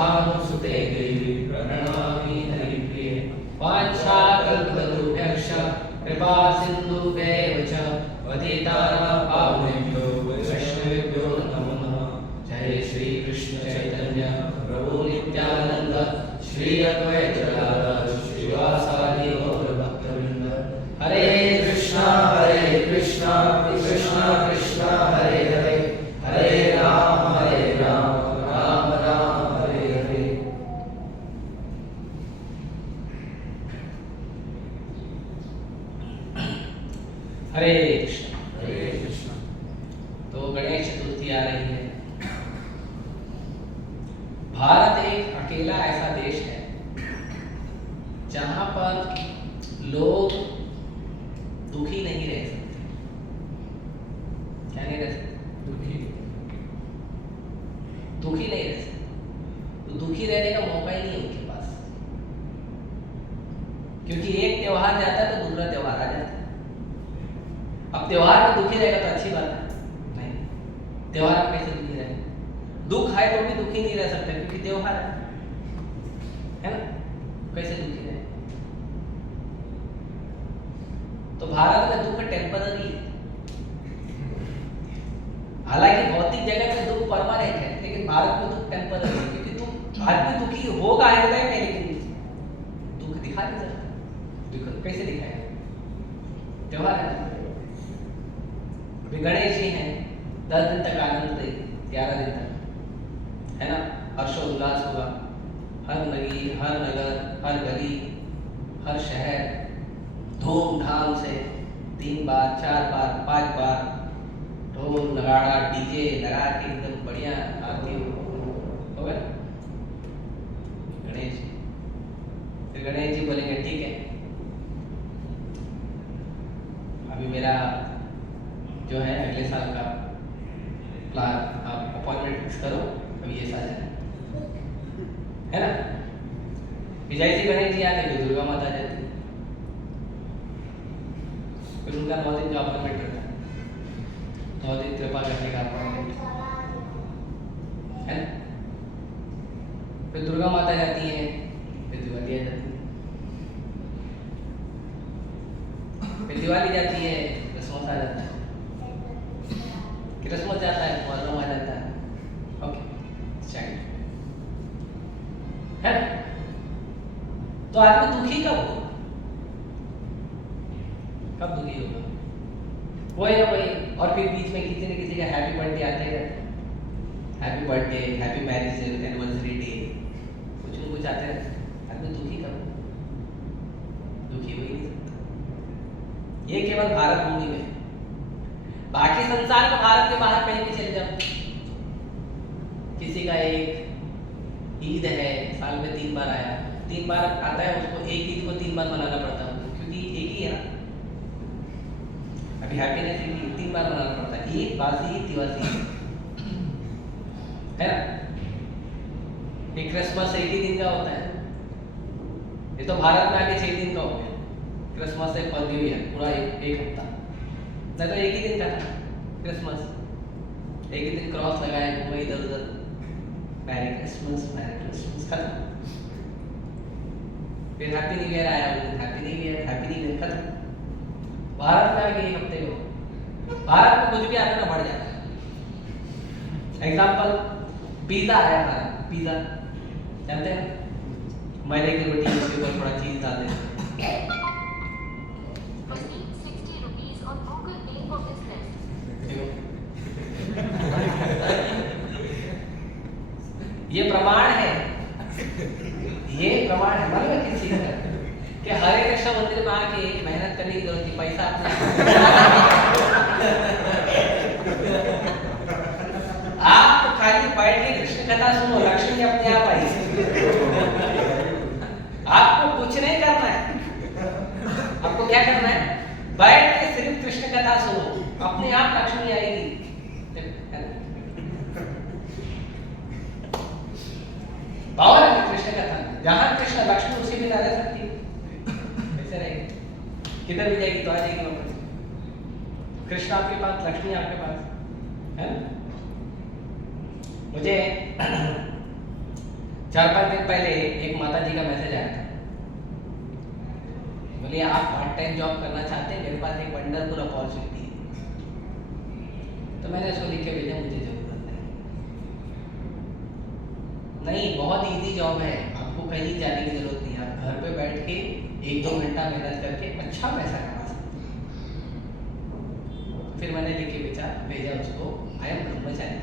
भानुसुते देवी प्रणमामि हरिप्रिये वाञ्छाकल्पतरुभ्यश्च कृपा सिन्धुभ्यैव च पतितानां पावनेभ्यो वैष्णवेभ्यो नमो नमः। जय श्री कृष्ण चैतन्य प्रभु नित्यानंद श्री अद्वैत गदाधर श्रीवासादि गौर भक्तवृंद। हरे कृष्णा कृष्णा कृष्णा हरे हरे, हरे राम राम राम हरे हरे। हरे कृष्ण। तो गणेश चतुर्थी आ रही है। भारत एक अकेला ऐसा देश है जहां पर लोग दुखी नहीं रह सकते। क्या नहीं रह सकते? दुखी नहीं रह सकते। तो दुखी रहने का मौका ही नहीं है उनके पास, क्योंकि एक त्योहार जाता है तो दूसरा त्योहार आ जाता है। अब त्योहार में दुखी रहेगा तो अच्छी बात है नहीं। त्योहार में कैसे दुखी रहेगा? दुख है तो भी दुखी नहीं रह सकते क्योंकि त्योहार है ना। कैसे दुखी रहे? तो भारत में दुख टेम्पररी है। हालांकि भौतिक जगत में दुख परमानेंट है, लेकिन भारत में दुख टेम्पररी है, क्योंकि तुम आदमी दुखी होगा है बताए नहीं, लेकिन दुख दिखा नहीं सकता। दुख कैसे दिखाएगा? त्योहार है। अभी गणेश जी हैं, 10 दिन तक आनंद देंगे, 11 दिन तक है ना, हर्षोल्लास होगा। हर नगर, हर गली, हर शहर धूमधाम से 3 बार, 4 बार, 5 बार ढोल नगाड़ा डीजे लगा के एकदम बढ़िया आरती हो गया। गणेश जी, फिर गणेश जी बोलेंगे ठीक है, अभी मेरा जो है अगले साल का प्लान, आप अपॉइंटमेंट फिक्स करो, अभी ये साल है ना। जैसे गणेश जी आते फिर दुर्गा माता जाती, फिर उनका 9 दिन का अपॉइंटमेंट रहता है, 9 दिन कृपा करने का अपॉइंटमेंट है ना। फिर दुर्गा माता जाती है, फिर दिवाली आ जाती है, फिर दिवाली जाती है, क्रिसमस आ जाता है, क्रिसमस जाता है, मुहर्रम आ जाता है। ओके चलिए, है ना। तो आदमी दुखी कब होगा? कब दुखी होगा? वही ना वही। और फिर बीच में किसी न किसी का हैप्पी बर्थडे आते रहते हैं, happy birthday, happy marriage anniversary day, कुछ न कुछ आते रहते हैं। आदमी दुखी कब? दुखी हो ही नहीं सकता। ये केवल भारत भूमि में, बाकी संसार में भारत के बाहर कहीं भी चले जाओ, किसी का एक ईद है, साल में 3 बार आया, 3 बार आता है, उसको एक ईद को 3 बार मनाना पड़ता है, क्योंकि एक ही है ना। अभी हैप्पीनेस ईद 3 बार मनाना पड़ता है, ईद, बासी, दिवाली, है ना। एक क्रिसमस एक ही दिन का होता है, ये तो भारत में आके 6 दिन का हो गया। क्रिसमस एक न्यू ईयर पूरा एक हफ्ता, नहीं तो एक ही दिन का था क्रिसमस। एक ही दिन क्रॉस लगाए, घूमे इधर उधर, मैरी क्रिसमस खत्म। फिर हैप्पी न्यू ईयर आया, हैप्पी न्यू ईयर खत्म। भारत में आगे 1 हफ्ते को, भारत में कुछ भी आने ना बढ़ जाता है। एग्जाम्पल, पिज्जा आया था, पिज्जा जानते हैं, मैदे की रोटी, उसके ऊपर थोड़ा चीज डाल देते हैं। ये प्रमाण है, ये प्रमाण है मालूम है किस चीज का, कि हरे कृष्ण मंदिर में आके मेहनत करने की जरूरत नहीं, पैसा अपने आप खाली बैठ के कृष्ण कथा सुनो, लक्ष्मी अपने आप आई। आपको कुछ नहीं करना है, आपको क्या करना है? बैठ के सिर्फ कृष्ण कथा सुनो, अपने आप लक्ष्मी आएगी। पावर है कृष्ण कथा, जहां कृष्ण लक्ष्मी उसी में रह सकती है। कैसे रहेगी? किधर भी जाएगी तो आ जाएगी वापस। कृष्ण आपके पास, लक्ष्मी आपके पास है। मुझे 4-5 दिन पहले एक माता जी का मैसेज आया था, बोलिए आप पार्ट टाइम जॉब करना चाहते हैं, मेरे पास एक वंडरफुल अपॉर्चुनिटी है। तो मैंने उसको लिख के भेजा, मुझे जरूरत नहीं, बहुत इजी जॉब है, आपको कहीं जाने की जरूरत नहीं है, आप घर पे बैठ के 1-2 घंटा मेहनत करके अच्छा पैसा कमा सकते हैं। फिर मैंने लिख के भेजा उसको, आई एम ब्रह्मचारी।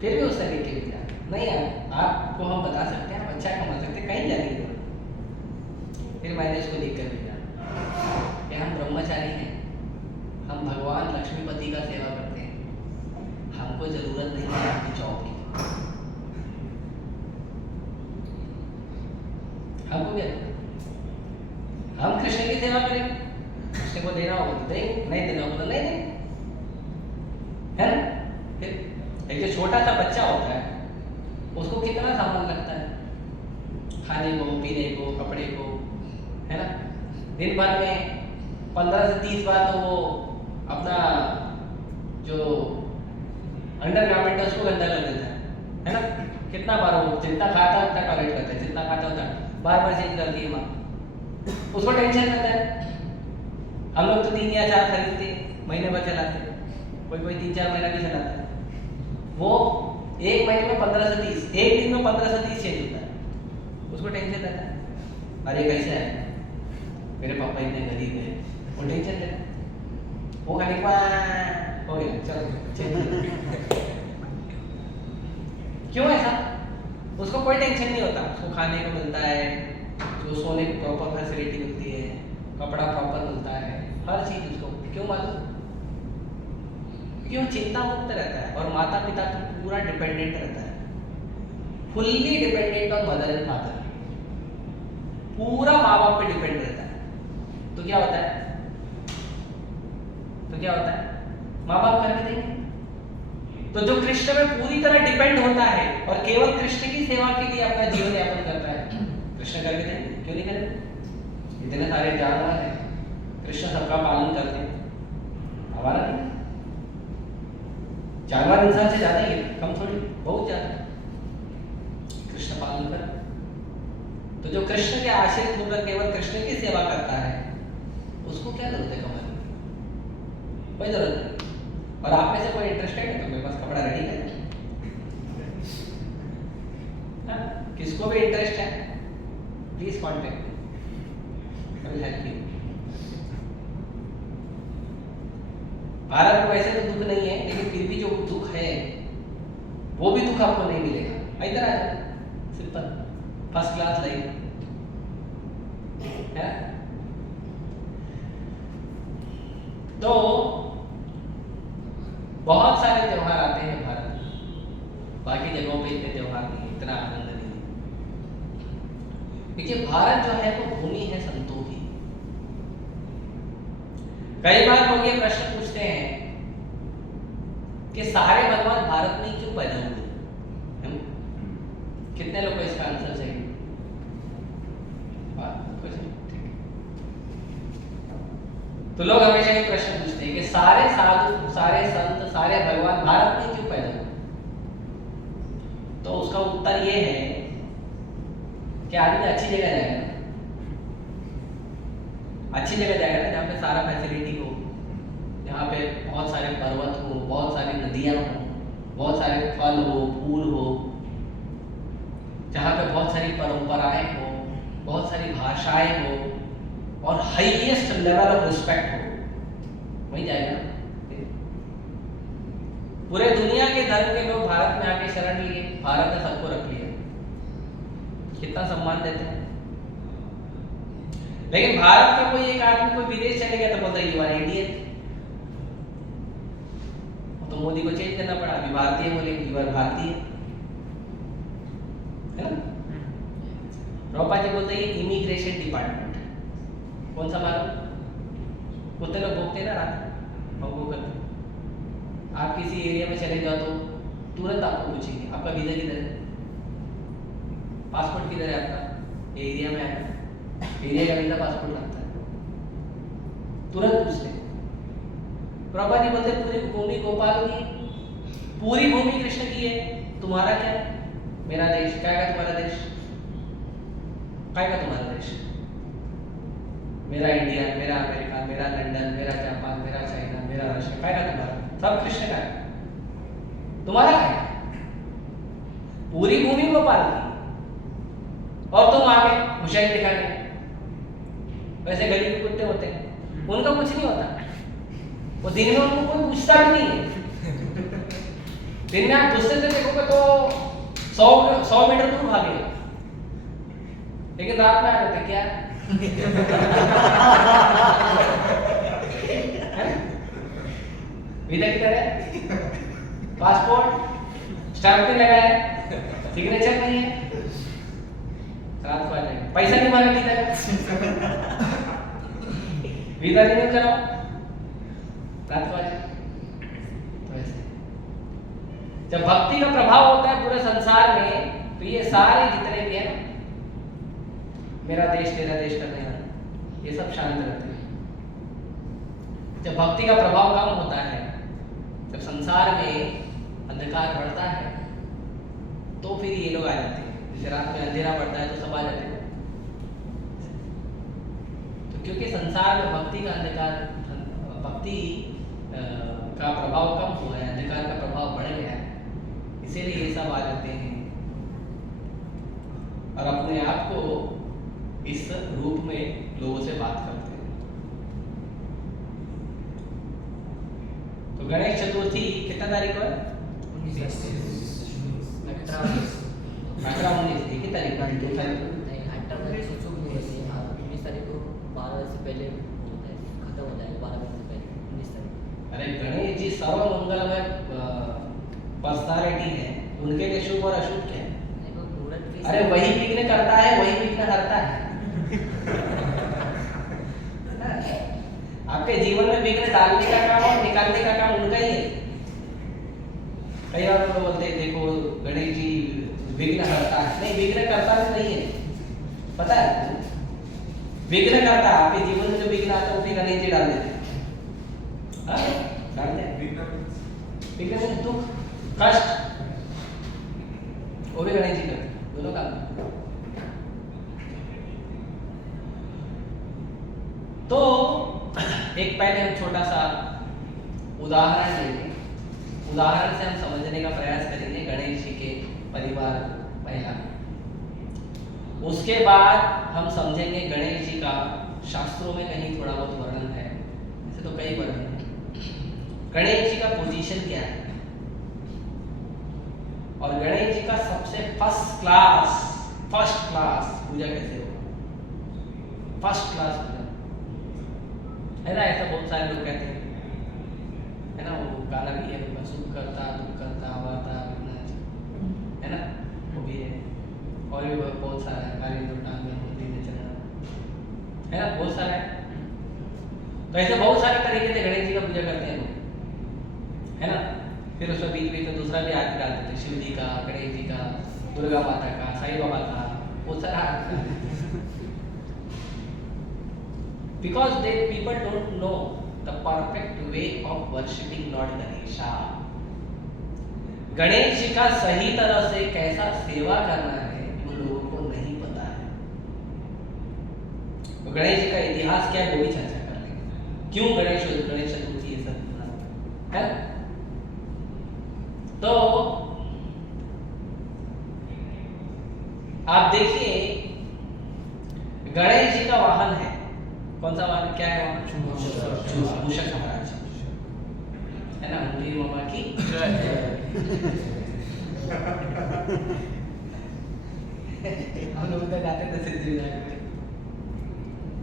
फिर भी उसने लिख के भेजा, नहीं यार आपको हम बता सकते हैं, आप अच्छा कमा सकते हैं, कहीं जाने की जरूरत नहीं। फिर मैंने उसको लिख कर भेजा कि हम ब्रह्मचारी हैं, हम भगवान लक्ष्मीपति का सेवा करते हैं, हमको जरूरत नहीं है आपकी जॉब की। हमको क्या, हम कृष्ण की सेवा करें, कृष्ण को देना होगा तो देंगे, नहीं देना होगा तो नहीं देंगे, है ना। फिर एक जो छोटा सा बच्चा होता है उसको कितना सामान लगता है, खाने को, पीने को, कपड़े को, है ना। दिन भर में 15 से 30 बार तो वो अपना जो अंडरगारमेंट है उसको गंदा कर देता है ना। कितना बार वो जितना खाता है उतना टॉयलेट करता है, जितना खाता होता है बार बार चेंज करती है माँ, उसको टेंशन रहता है। हम लोग तो 3 या 4 खरीदते हैं, महीने भर चलाते हैं, कोई 3-4 महीना भी चलाता है, वो एक महीने में 15 से 30, एक दिन में 15 से 30 चेंज होता है, उसको टेंशन रहता है। अरे कैसे है, मेरे पापा इतने गरीब है, वो टेंशन लेता है, वो खाली हो गया चलो चेंज। क्यों ऐसा, उसको कोई टेंशन नहीं होता, उसको खाने को मिलता है, जो सोने की प्रॉपर फैसिलिटी मिलती है, कपड़ा प्रॉपर मिलता है, हर चीज उसको, क्यों मालूम, क्यों चिंता मुक्त रहता है और माता पिता पर पूरा डिपेंडेंट रहता है, fully dependent on mother and father, पूरा माँ बाप पे डिपेंड रहता है। तो क्या होता है, माँ बाप करके देंगे। तो जो कृष्ण में पूरी तरह डिपेंड होता है और केवल कृष्ण की सेवा के लिए अपना जीवन यापन करता है, कृष्ण करके देंगे, क्यों नहीं करेंगे। इतने सारे जानवर हैं, कृष्ण सबका पालन करते हैं, हमारा नहीं, जानवर इंसान से ज्यादा ही है, कम थोड़ी, बहुत ज्यादा कृष्ण पालन कर। तो जो कृष्ण के आश्रित होकर केवल कृष्ण की सेवा करता है, उसको क्या जरूरत है कमाने की, कोई जरूरत नहीं। और आप में से कोई इंटरेस्टेड है तो मेरे पास कपड़ा रेडी है, किसको भी इंटरेस्ट है please contact, I will help you. Bharat में वैसे तो दुख नहीं है, लेकिन फिर भी जो दुख है वो भी दुख आपको नहीं मिलेगा। इधर आ जाए, सिंपल फर्स्ट क्लास लाइफ है। तो बहुत सारे त्योहार आते हैं भारत में, बाकी जगहों पे इतने त्योहार नहीं, इतना आनंद नहीं। देखिए भारत जो है वो भूमि है संतों की। कई बार लोग ये प्रश्न पूछते हैं कि सारे भगवान भारत में ही क्यों पैदा हुए। कितने लोग को इसका आंसर चाहिए? तो लोग हमेशा ये प्रश्न पूछते हैं कि सारे साधु, सारे संत, सारे भगवान भारत में क्यों पैदा हुए। तो उसका उत्तर ये है कि आदमी अच्छी जगह जाएगा, अच्छी जगह जाएगा ना, जहाँ पे सारा फैसिलिटी हो, जहाँ पे बहुत सारे पर्वत हो, बहुत सारी नदियाँ हो, बहुत सारे फल हो, फूल हो, जहाँ पे बहुत सारी परंपराएं हो, बहुत सारी भाषाएं हो और हाईएस्ट लेवल ऑफ रिस्पेक्ट हो, वहीं जाएगा। पूरे दुनिया के धर्म के लोग भारत में आके शरण लिए, भारत ने सबको रख लिया, कितना सम्मान देते हैं। लेकिन भारत का कोई एक आदमी कोई विदेश चले गया तो बोलता है यू आर इंडियन, तो मोदी को चेंज करना पड़ा, अभी भारतीय बोलेंगे, यू आर भारतीय, है ना। प्रभुपाद जी बोलते हैं इमिग्रेशन डिपार्टमेंट, कौन सा मालूम, कुत्ते लोग भोगते ना रात भोग करते। आप किसी एरिया में चले जाओ तो तुरंत आपको पूछेंगे आपका वीजा किधर है, पासपोर्ट किधर है आपका, एरिया में आया, एरिया का वीजा पासपोर्ट लगता है, तुरंत पूछ ले। प्रभुपाद जी बोलते पूरी भूमि गोपाल की, पूरी भूमि कृष्ण की है, तुम्हारा क्या है। मेरा देश क्या है तुम्हारा देश? क्या है तुम्हारा देश? मेरा इंडिया, मेरा अमेरिका, मेरा लंदन, मेरा जापान, मेरा चाइना, मेरा रशिया, क्या है तुम्हारा? सब कृष्ण का है। तुम्हारा है पूरी भूमि को पालती और तुम आगे हुसैन दिखाने। वैसे गली के कुत्ते होते हैं, उनका कुछ नहीं होता, वो दिन में उनको कोई पूछता भी नहीं है। दिन में आप गुस्से से देखोगे तो 100 मीटर दूर भागेगा, लेकिन रात में आ जाते क्या वीजा किधर है? पासपोर्ट स्टैंप नहीं लगा है, सिग्नेचर नहीं है, रात को आ जाएगा। पैसा नहीं मांगा वीजा का, वीजा रिन्यू कराओ, रात को आ जाएगा। तो ऐसे जब भक्ति का प्रभाव होता है पूरे संसार में, तो ये सारे जितने भी हैं मेरा देश तेरा देश करने वाले, ये सब शांत रहते हैं। जब भक्ति का प्रभाव कम होता है, जब संसार में अंधकार बढ़ता है, तो फिर ये लोग आ जाते हैं। जैसे रात में अंधेरा बढ़ता है तो सब आ जाते हैं। तो क्योंकि संसार में भक्ति का अंधकार, भक्ति का प्रभाव कम हुआ है, अंधकार का प्रभाव बढ़ गया है, इसीलिए ये सब आ जाते हैं और अपने आप को इस रूप में लोगों से बात करते हैं। तो गणेश चतुर्थी कितना तारीख को है? 19 एक ही तारीख को? 19 तारीख को 12 बजे से पहले होता है, खत्म हो जाएगा 12 बजे से पहले 19 तारीख। अरे गणेश जी सर्व मंगलमय पर्सनालिटी है, उनके लिए शुभ और अशुभ क्या है? अरे वही विघ्न करता है, वही विघ्न हरता है। आपके जीवन में विघ्न डालने का काम और निकालने का काम उनका ही है। कई बार लोग बोलते हैं देखो गणेश जी विघ्न हरता है, नहीं विघ्न करता भी नहीं है, पता है? विघ्न करता है, आपके जीवन में जो विघ्न आता है वो भी गणेश जी डाल देते हैं। डाल दें विघ्न में दुख कष्ट वो भी गणेश जी करते हैं, दोनों काम। तो एक पहले हम छोटा सा उदाहरण लेंगे, उदाहरण से हम समझने का प्रयास करेंगे गणेश जी के परिवार पहला। उसके बाद हम समझेंगे गणेश जी का शास्त्रों में कहीं थोड़ा बहुत वर्णन है, ऐसे तो कई वर्णन है। गणेश जी का पोजीशन क्या है और गणेश जी का सबसे फर्स्ट क्लास पूजा कैसे होगा? फर्स्ट क्लास पूजा है ना, ऐसा बहुत सारे लोग कहते हैं, है ना? वो गाना भी है, सुख करता दुख करता वार्ता है ना, वो भी है। और भी बहुत सारा है, है ना, बहुत सारा है। तो ऐसे बहुत सारे तरीके से गणेश जी का पूजा करते हैं लोग, है ना। फिर उसमें बीच में दूसरा भी आरती डालते थे, शिव जी का, गणेश जी का, दुर्गा माता का, साईं बाबा का, बहुत सारा आरती डालते थे। Because they people don't know the perfect way of worshipping Lord Ganesha. Ganesh ji का सही तरह से कैसा सेवा करना है उन लोगों को नहीं पता है। तो गणेश जी का इतिहास क्या है वो भी चर्चा कर लेंगे, क्यों गणेश चतुर्थी ये सब है। तो आप देखिए गणेश जी का वाहन है, कौन सा वाहन, क्या है वाहन? मूषक महाराज, है ना। मुंडी मामा की हम लोग तो जाते थे सिद्धिविनायक में,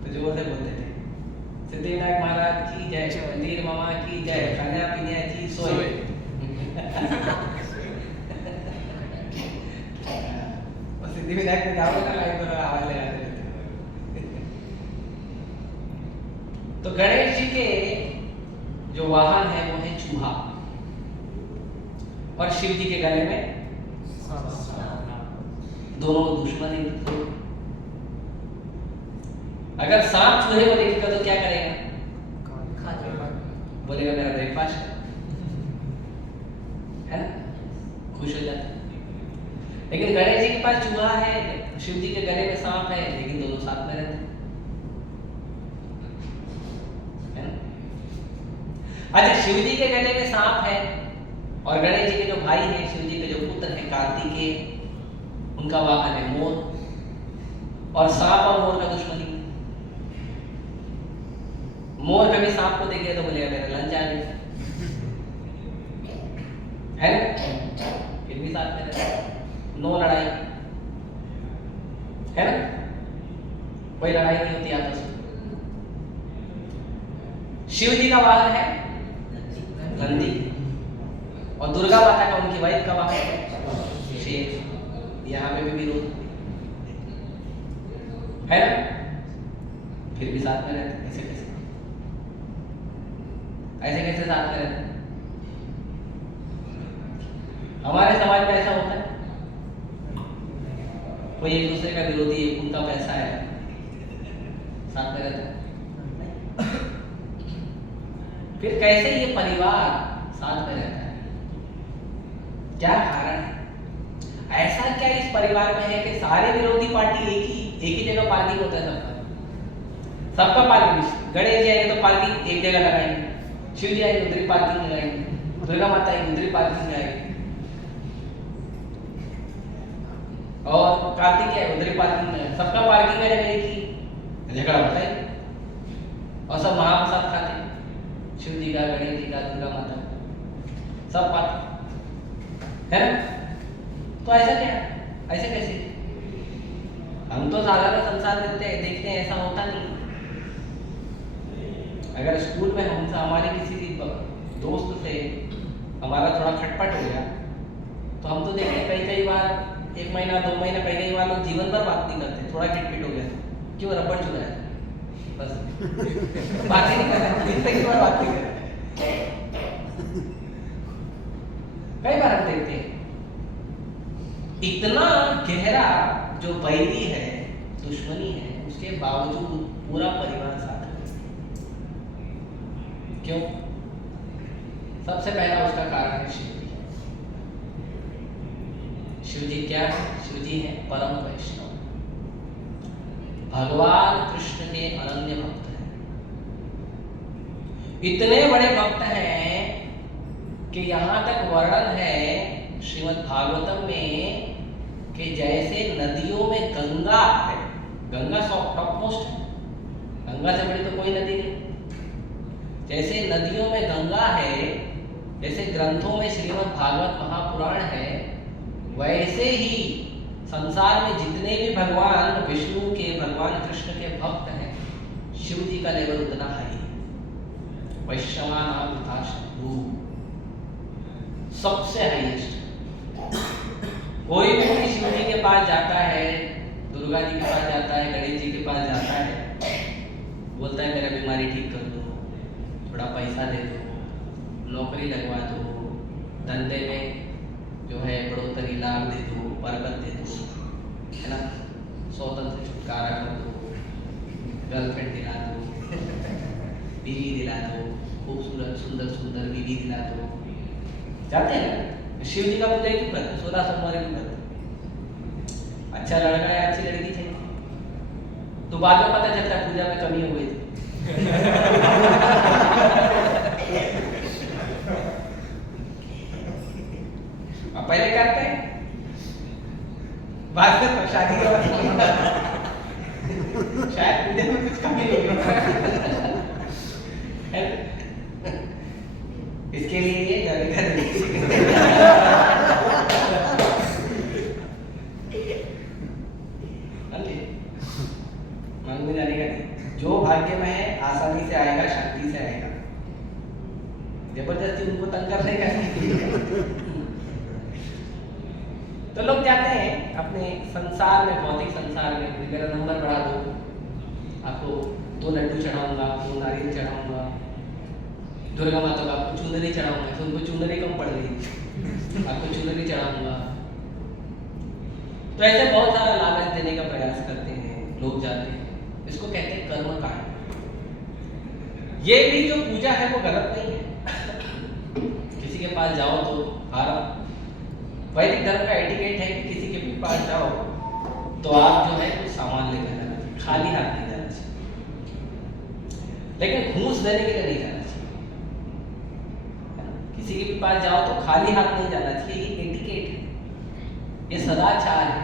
तो जोर से बोलते थे सिद्धिविनायक महाराज की जय, मंदिर मामा की जय, खाना पीने की सोए। और सिद्धिविनायक में जाओगे ना लाइन पर आवाज लगाते रहते। तो गणेश जी के जो वाहन है वो है चूहा, और शिव जी के गले में दोनों दुश्मन ही थे। अगर सांप चूहे को देखेगा तो क्या करेगा? बोलेगा मेरा ब्रेकफास्ट है ना, खुश हो जाता है। लेकिन गणेश जी के पास चूहा है, शिव जी के गले में सांप है, लेकिन दोनों साथ में रहते हैं। अच्छा, शिव जी के गले में सांप है और गणेश जी के जो भाई हैं, शिव जी के जो पुत्र हैं कार्तिकेय, उनका वाहन है मोर, और सांप और मोर का दुश्मनी। मोर कभी सांप को देखे तो बोलेगा मेरा लंच आ गया, है ना? फिर भी साथ में रहता है, नो लड़ाई, है ना? कोई लड़ाई नहीं होती आपस में। शिव जी का वाहन है नंदी, और दुर्गा माता का, उनकी वाइफ का वाहन है शेर। यहाँ पे भी विरोध है ना? फिर भी साथ में रहते हैं। ऐसे कैसे, ऐसे कैसे साथ में रहते हैं? हमारे समाज में ऐसा होता है, कोई एक दूसरे का विरोधी, एक उनका पैसा है, साथ में रहता है। फिर कैसे ये परिवार साथ में रहता है? क्या कारण है? ऐसा क्या इस परिवार में है कि सारे विरोधी पार्टी एक ही जगह पार्किंग होता है सबका पार्किंग। गणेश जी आएंगे तो पार्किंग एक जगह लगाएंगे, शिव जी आएंगे उधर पार्किंग लगाएंगे, दुर्गा माता आएंगे उधर पार्किंग लगाएंगे, और कार्तिक है उधर पार्किंग लगाएंगे। सबका पार्किंग है जगह एक ही, झगड़ा होता है और सब महाप्रसाद खाते हैं, शिव जी का, गणेश जी का, दुर्गा माता का, सब पाते, है ना? तो ऐसा क्या, ऐसे कैसे? हम तो साधारण संसार देखते हैं, ऐसा होता नहीं। अगर स्कूल में हमसे, हमारे किसी दोस्त से हमारा थोड़ा खटपट हो गया, तो हम तो देखें कई बार 1 महीना 2 महीना, कई बार लोग जीवन भर बात नहीं करते। थोड़ा खिटपिट हो गया, क्यों? रबड़ चुरा है, बस बात ही नहीं कर रहे, कई बार बात नहीं कर रहे। कई बार हम देखते हैं इतना गहरा जो बैरी है, दुश्मनी है, उसके बावजूद पूरा परिवार साथ है। क्यों? सबसे पहला उसका कारण है शिव जी। शिव जी क्या है? शिव जी है परम वैष्णव, भगवान कृष्ण के अनन्य भक्त हैं। इतने बड़े भक्त हैं कि यहां तक वर्णन है श्रीमद् भागवतम में कि जैसे नदियों में गंगा है, गंगा टॉप मोस्ट है, गंगा से बड़ी तो कोई नदी नहीं। जैसे नदियों में गंगा है, जैसे ग्रंथों में श्रीमद् भागवत महापुराण है, वैसे ही संसार में जितने भी भगवान विष्णु के, भगवान कृष्ण के भक्त हैं, शिव जी का लेवल उतना हाई है। वैष्णवानां तथा शंभु सबसे हाईएस्ट। कोई भी शिव जी के पास जाता है, दुर्गा जी के पास जाता है, गणेश जी के पास जाता है, बोलता है मेरा बीमारी ठीक कर दो, थोड़ा पैसा दे दो, नौकरी लगवा दो, धंधे में जो है बढ़ोतरी, लाभ दे दो, बरकत दे दो, है ना? सौतन से छुटकारा कर दो, गर्लफ्रेंड दिला दो, बीवी दिला दो, खूबसूरत सुंदर सुंदर बीवी दिला दो। जाते हैं ना? शिव जी का पूजा क्यों करते? 16 सोमवार क्यों करते? अच्छा लड़का या अच्छी लड़की चाहिए, तो बाद में पता चलता है पूजा में कमी हो गई थी। अब पहले करते हैं, बाद में शादी के बाद शायद पूजा में कुछ कमी हो गई। इसके लिए ये मांगने जाने का नहीं, जो भाग्य में है आसानी से आएगा, शांति से आएगा, जबरदस्ती उनको तंग करने का नहीं। तो लोग जाते हैं अपने संसार में, भौतिक संसार में, मेरा नंबर बढ़ा दो, आपको 2 लड्डू चढ़ाऊंगा, 2 नारियल चढ़ाऊंगा, दुर्गा माता को आपको चुनरी चढ़ाऊंगा, तो उनको चुनरी कम पड़ गई, आपको चुनरी चढ़ाऊंगा। तो ऐसे बहुत सारा लालच देने का प्रयास करते हैं, लोग जाते हैं। इसको कहते हैं कर्म कांड। ये भी जो पूजा है वो गलत नहीं है। किसी के पास जाओ तो हारा वैदिक धर्म का एटिकेट है कि किसी के भी पास जाओ तो आप जो है कुछ सामान लेकर जाना चाहिए, खाली हाथ नहीं जाना चाहिए, लेकिन घूस देने के लिए नहीं जाना चाहिए। किसी के भी पास जाओ तो खाली हाथ नहीं जाना चाहिए, ये एटिकेट है, ये सदाचार है।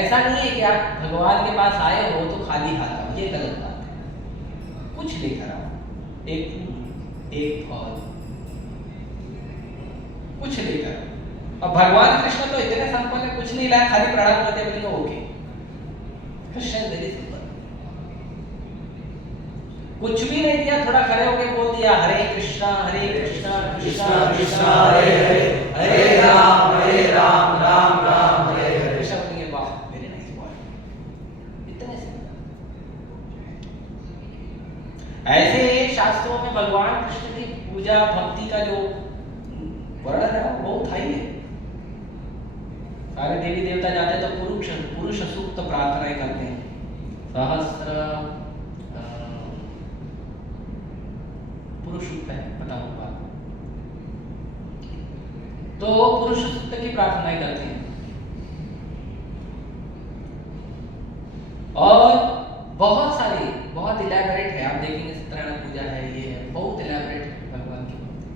ऐसा नहीं है कि आप भगवान के पास आए हो तो खाली हाथ आओ, ये गलत बात है। कुछ लेकर आओ, एक फूल, एक फल, कुछ लेकर आओ। और भगवान कृष्ण तो इतने सिंपल है, कुछ नहीं लाया, खाली प्रणाम करते बोलेंगे ओके। कृष्ण वेरी सिंपल, कुछ भी नहीं दिया, थोड़ा खड़े होके बोल दिया हरे कृष्णा कृष्णा कृष्णा हरे हरे, हरे राम राम राम हरे हरे। कृष्ण बोलेंगे वाह वेरी नाइस बॉय, इतने सिंपल। ऐसे शास्त्रों में भगवान कृष्ण की पूजा भक्ति का जो वर्णन है वो बहुत हाई है। सारे देवी देवता जाते हैं तो पुरुष सूक्त प्रार्थनाएं करते हैं, सहस्त्र पुरुष सूक्त है, बताऊंगा। तो पुरुष सूक्त की प्रार्थनाएं करते हैं और बहुत सारी, बहुत इलैबोरेट है। आप देखेंगे सत्यनारायण पूजा है, ये है, बहुत इलैबोरेट है भगवान की भक्ति।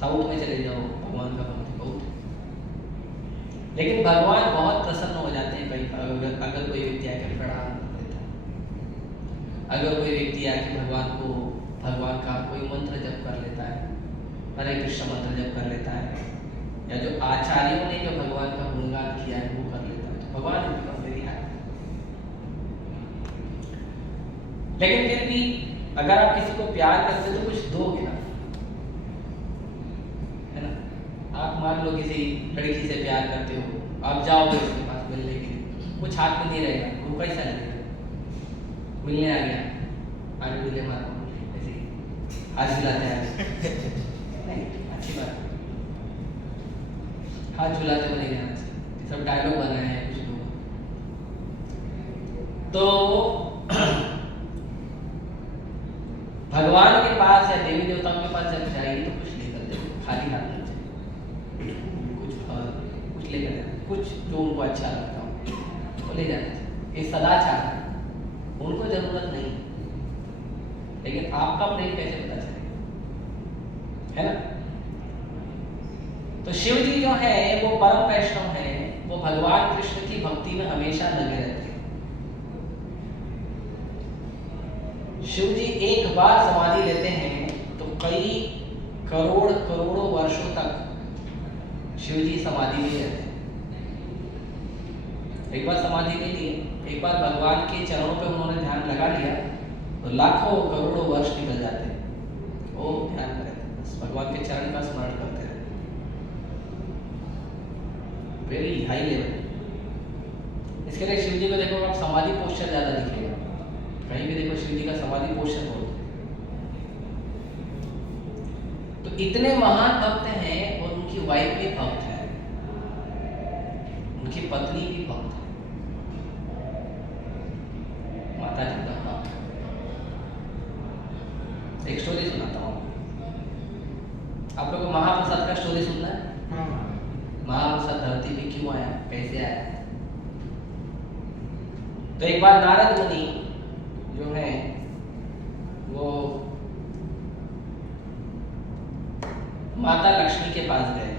साउथ में चले जाओ, भगवान का भक्ति बहुत है। लेकिन भगवान बहुत प्रसन्न हो जाते हैं कई अगर कोई व्यक्ति आके प्रणाम कर देता है, अगर कोई व्यक्ति आके भगवान का कोई मंत्र जप कर लेता है, हरे कृष्ण मंत्र जप कर लेता है, या जो आचार्यों ने जो भगवान का गुणगान किया है वो कर लेता है, तो भगवान बिकम वेरी हैप्पी। लेकिन फिर भी अगर आप किसी को प्यार करते हो तो कुछ दोगे ना, है ना? आप मान लो किसी लड़की से प्यार करते हो, आप जाओगे उसके पास मिलने के लिए, कुछ हाथ में नहीं रहेगा, वो कैसा लगेगा? मिलने आ गया, आगे मिले मारो, ऐसे हाथ झुलाते हैं नहीं, अच्छी बात, हाथ झुलाते हुए नहीं जाना चाहिए, सब डायलॉग बनाए हैं कुछ लोग। तो भगवान के पास या देवी देवताओं के पास जब जाइए तो कुछ लेकर जाइए, खाली हाथ नहीं जाइए, कुछ फल, कुछ लेकर जाना, कुछ जो उनको अच्छा लगता हो वो ले जाना चाहिए, ये सदाचार है। उनको जरूरत नहीं, लेकिन आपका प्रेम कैसे पता चलेगा, है ना? तो शिव जी जो है वो परम वैष्णव है, वो भगवान कृष्ण की भक्ति में हमेशा लगे रहते हैं। शिव जी एक बार समाधि लेते हैं तो कई करोड़ों वर्षों तक शिव जी समाधि में रहते हैं। एक बार समाधि ले लिए, एक बार भगवान के चरणों पे उन्होंने ध्यान लगा लिया तो लाखों करोड़ों वर्ष निकल जाते हैं, वो ध्यान में रहते हैं, बस भगवान के चरण का स्मरण करते रहते हैं। Very high level. इसके लिए शिव जी को देखो आप समाधि पोस्चर ज्यादा दिखेगा, कहीं भी देखो शिव जी का समाधि पोस्चर बहुत। तो इतने महान भक्त हैं और उनकी वाइफ भी भक्त है, उनकी पत्नी भी भक्त है, माता जी का भक्त है। एक स्टोरी सुनाता हूँ आप लोगों को। महाप्रसाद का स्टोरी सुनना है? महाप्रसाद धरती पे क्यों आया, कैसे आया? तो एक बार नारद मुनि जो है वो माता लक्ष्मी के पास गए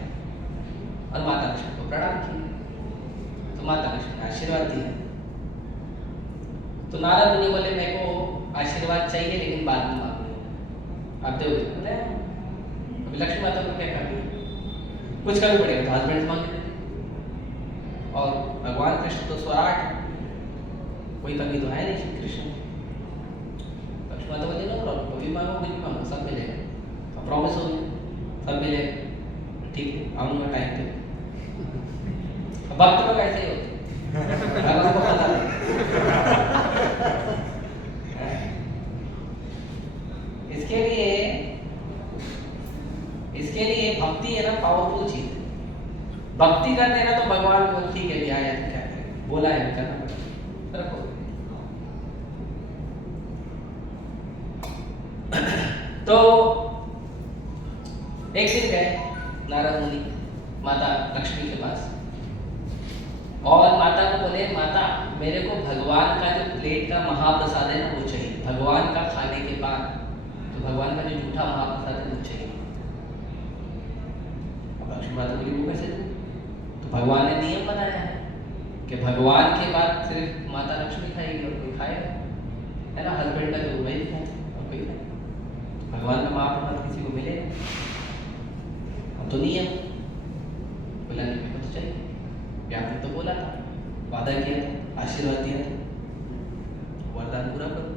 और माता लक्ष्मी को प्रणाम किया, तो माता लक्ष्मी ने आशीर्वाद दिया। तो नारद मुनि बोले मेरे को आशीर्वाद चाहिए लेकिन बाद में मांगूंगा, आप दोगे? बोले अभी लक्ष्मी माता को क्या करनी, कुछ करना पड़ेगा तो हस्बैंड मांग लेते, और भगवान कृष्ण तो स्वराट है, कोई कमी तो है नहीं श्री कृष्ण। लक्ष्मी माता बोले नो प्रॉब्लम, कभी मांगो कुछ भी मांगो सब मिलेगा, अब प्रॉमिस हो गया सब मिलेगा, ठीक है आऊंगा टाइम पे। भक्त लोग ऐसे ही होते भगवान को पता नहीं। इसके लिए भक्ति है ना पावरफुल चीज है। भक्ति करते हैं ना तो भगवान को ठीक है क्या है, क्या है बोला है करना पड़ेगा, रखो। तो एक दिन गए नारद मुनि माता लक्ष्मी के पास, और माता को बोले माता मेरे को भगवान का जो प्लेट का महाप्रसाद है ना वो चाहिए, भगवान का खाने के बाद तो भगवान का जो जूठा महाप्रसाद है वो चाहिए। अब लक्ष्मी माता बोली वो कैसे दूँ? तो भगवान ने नियम बनाया है कि भगवान के बाद सिर्फ माता लक्ष्मी खाएगी और कोई खाएगा, है ना, हस्बैंड का जो वही खाए और कोई खाए, भगवान का महाप्रसाद किसी को मिले अब तो नियम बोला नहीं, मेरे को तो चाहिए, आपने तो बोला था, वादा किया था, आशीर्वाद दिया था, वरदान पूरा करो।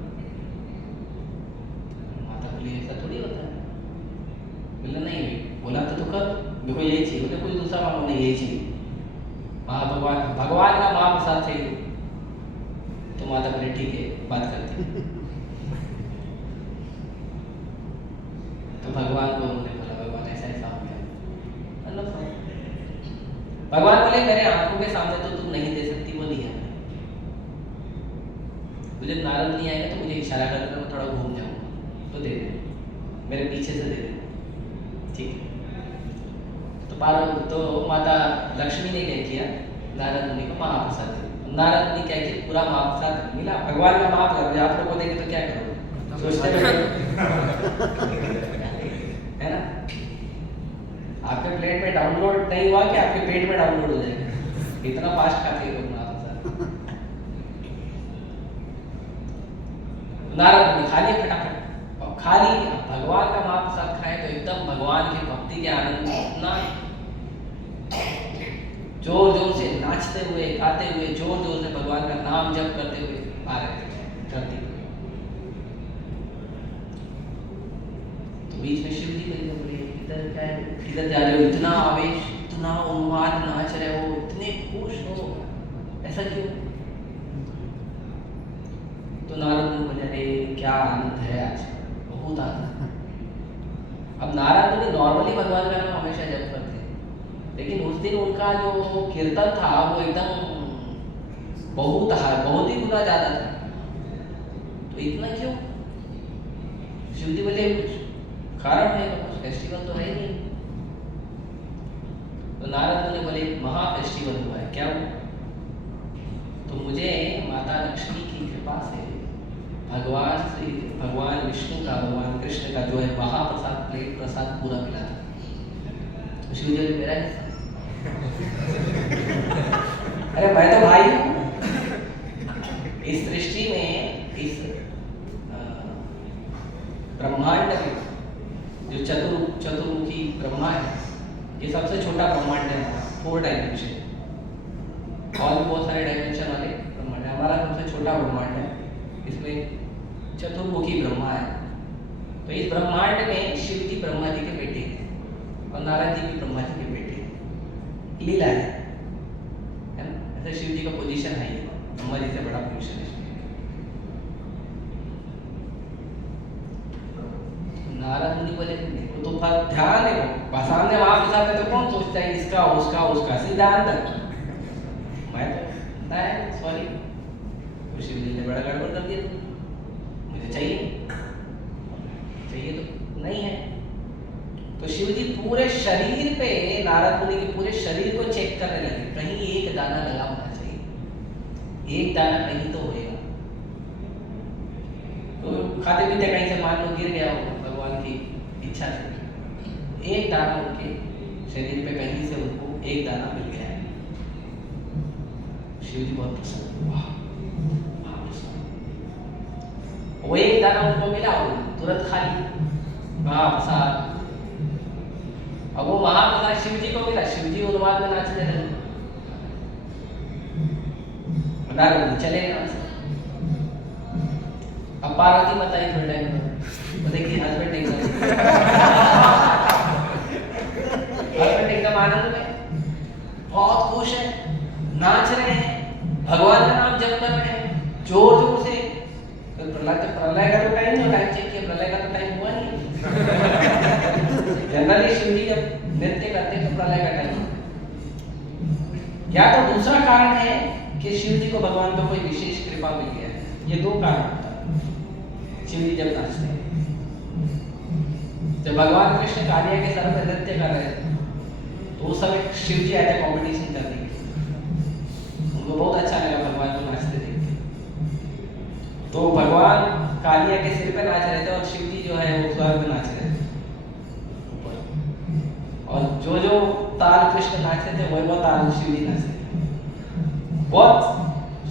माता बोली ऐसा थोड़ी होता है, बोला नहीं बोला तो कर, मेरे को यही चाहिए, बोले कोई दूसरा मांगो नहीं यही चाहिए, भगवान का महाप्रसाद चाहिए। तो माता बोले ठीक है बात करते हैं। तो भगवान को उन्होंने बोला भगवान ऐसा ऐसा हो गया, मतलब भगवान बोले मेरे आंखों के सामने तो तुम नहीं दे सकती, वो नहीं है, मुझे नारद नहीं आएगा तो मुझे इशारा कर देना, मैं थोड़ा घूम जाऊंगा तो दे दे, मेरे पीछे से दे दे, ठीक है। तो माता लक्ष्मी ने क्या किया, नारद मुनि को महाप्रसाद दिया। नारद मुनि क्या किया, पूरा महाप्रसाद मिला, भगवान का महाप्रसाद, आप लोग को देंगे तो क्या करोगे, सोचते है ना, आपके प्लेट में डाउनलोड नहीं हुआ कि आपके पेट में डाउनलोड हो जाएगा, इतना फास्ट खाते हैं लोग महाप्रसाद। नारद मुनि खा लिया फटाफट, और खा लिया भगवान का महाप्रसाद खाए तो एकदम भगवान की भक्ति के आनंद में इतना जोर जोर से नाचते हुए गाते हुए जोर जोर से भगवान का नाम जप करते हुए आ रहे थे धरती पर। तो बीच में शिव जी को बोले इधर क्या है, किधर जा रहे हो, इतना आवेश, इतना उन्माद नाच रहे हो, इतने खुश हो, ऐसा क्यों? तो नारद मुनि बोले अरे क्या आनंद है आज, बहुत आनंद। अब नारद मुनि नॉर्मली भगवान का नाम हमेशा जप करते, लेकिन उस दिन उनका जो कीर्तन था वो एकदम बहुत ही गुना ज्यादा था। तो इतना क्यों? शिव जी बोले कुछ कारण है, कुछ फेस्टिवल तो है नहीं। तो नारद मुनि बोले महा फेस्टिवल हुआ है, क्या हुआ? तो मुझे माता लक्ष्मी की कृपा से भगवान विष्णु का, भगवान कृष्ण का जो है महाप्रसाद प्लेट प्रसाद पूरा मिला था। तो शिव जी बोले मेरा हिस्सा अरे मैं तो भाई हूँ इस सृष्टि में, इस ब्रह्मांड में जो चतुर्मुखी ब्रह्मा है, ये सबसे छोटा ब्रह्मांड है, 4 डायमेंशन, और भी बहुत सारे डायमेंशन वाले ब्रह्मांड है, हमारा सबसे छोटा ब्रह्मांड है, इसमें चतुर्मुखी ब्रह्मा है। तो इस ब्रह्मांड में शिव जी ब्रह्मा जी के बेटे हैं और नारायण जी भी ब्रह्मा जी के बेटे हैं, लीला है ना, ऐसे शिव जी का पोजीशन है, ब्रह्मा जी से बड़ा पोजीशन है। नारद मुनि बोले देखो तो ध्यान है, सामने वहां साथ है तो कौन सोचता है इसका उसका उसका, सीधा अंदर मैं तो सॉरी, शिव जी ने बड़ा गड़बड़ कर दिया, मुझे चाहिए तो नहीं है। तो शिव जी पूरे शरीर पे, नारद मुनि के पूरे शरीर को चेक करने लगे, कहीं एक दाना लगा होना चाहिए, एक दाना कहीं तो होएगा। तो खाते पीते कहीं से मान लो गिर गया हो, भगवान की इच्छा से एक दाना उनके शरीर पे कहीं से उनको एक दाना मिल गया है। शिव जी बहुत प्रसन्न, वाह वो एक दाना उनको मिला, वो तुरंत खा ली महाप्रसाद। अब वो महाप्रसाद शिव जी को मिला, शिव जी उन्माद में नाचने लगे, चले गए। अब पार्वती माता ही थोड़े टाइम में देखिए हस्बैंड एकदम आनंद में बहुत खुश है, नाच रहे हैं, भगवान का नाम जप कर रहे हैं जोर जोर से। तो प्रलय का तो टाइम चेक किया, प्रलय का तो टाइम हुआ नहीं। जनरली शिव जी जब नृत्य करते हैं तो प्रलय का टाइम, या तो दूसरा कारण है कि शिव जी को भगवान का कोई विशेष कृपा मिल गया है, ये 2 कारण होता है शिव जी जब नाचते हैं। जब भगवान कृष्ण कालिया के सर पर नृत्य कर रहे थे तो तो उस समय शिव जी आए थे कॉम्पिटिशन करने के लिए, उनको बहुत अच्छा लगा भगवान को नाचते देख के। तो भगवान कालिया के सिर पे नाच रहे थे और शिव जी जो है वो स्वर्ग में नाच रहे थे ऊपर। और जो जो ताल कृष्ण नाचते थे वही वो ताल शिव जी नाचते थे। बहुत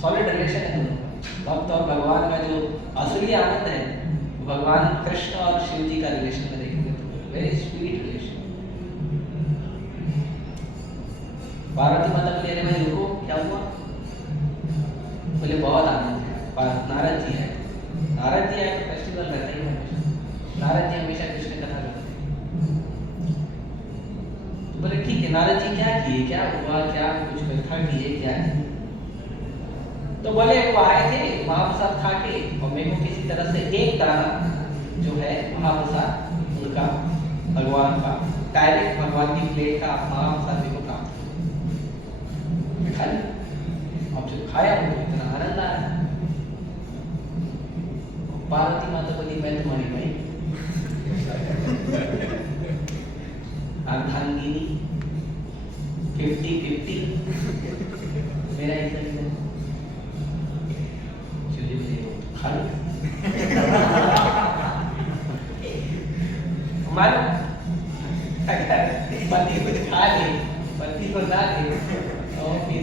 सॉलिड रिलेशन है दोनों का, भक्त और भगवान का जो असली आनंद है भगवान कृष्ण और शिव जी का रिलेशन में देखेंगे तो वेरी स्वीट रिलेशन। पार्वती माता बोले अरे भाई रुको, क्या हुआ? बोले बहुत आनंद है, नारद जी है। नारद जी आए तो फेस्टिवल रहता ही हमेशा, नारद जी हमेशा कृष्ण कथा करते हैं। तो बोले ठीक है नारद जी क्या किए, क्या हुआ, क्या कुछ कथा किए, क्या किए? तो बोले वो आए थे महाप्रसाद खा के और मेरे को किसी तरह से एक दाना जो है महाप्रसाद उनका भगवान का डायरेक्ट भगवान की प्लेट का महाप्रसाद मेरे को प्राप्त हुआ। खा लिया, अब जब खाया मुझे इतना आनंद आ रहा है। पार्वती माता बोली मैं तुम्हारी भाई अर्धांगिनी 50-50 मेरा ही सही है। मानो अगर पति कुछ खा ले पति को ना दे तो फिर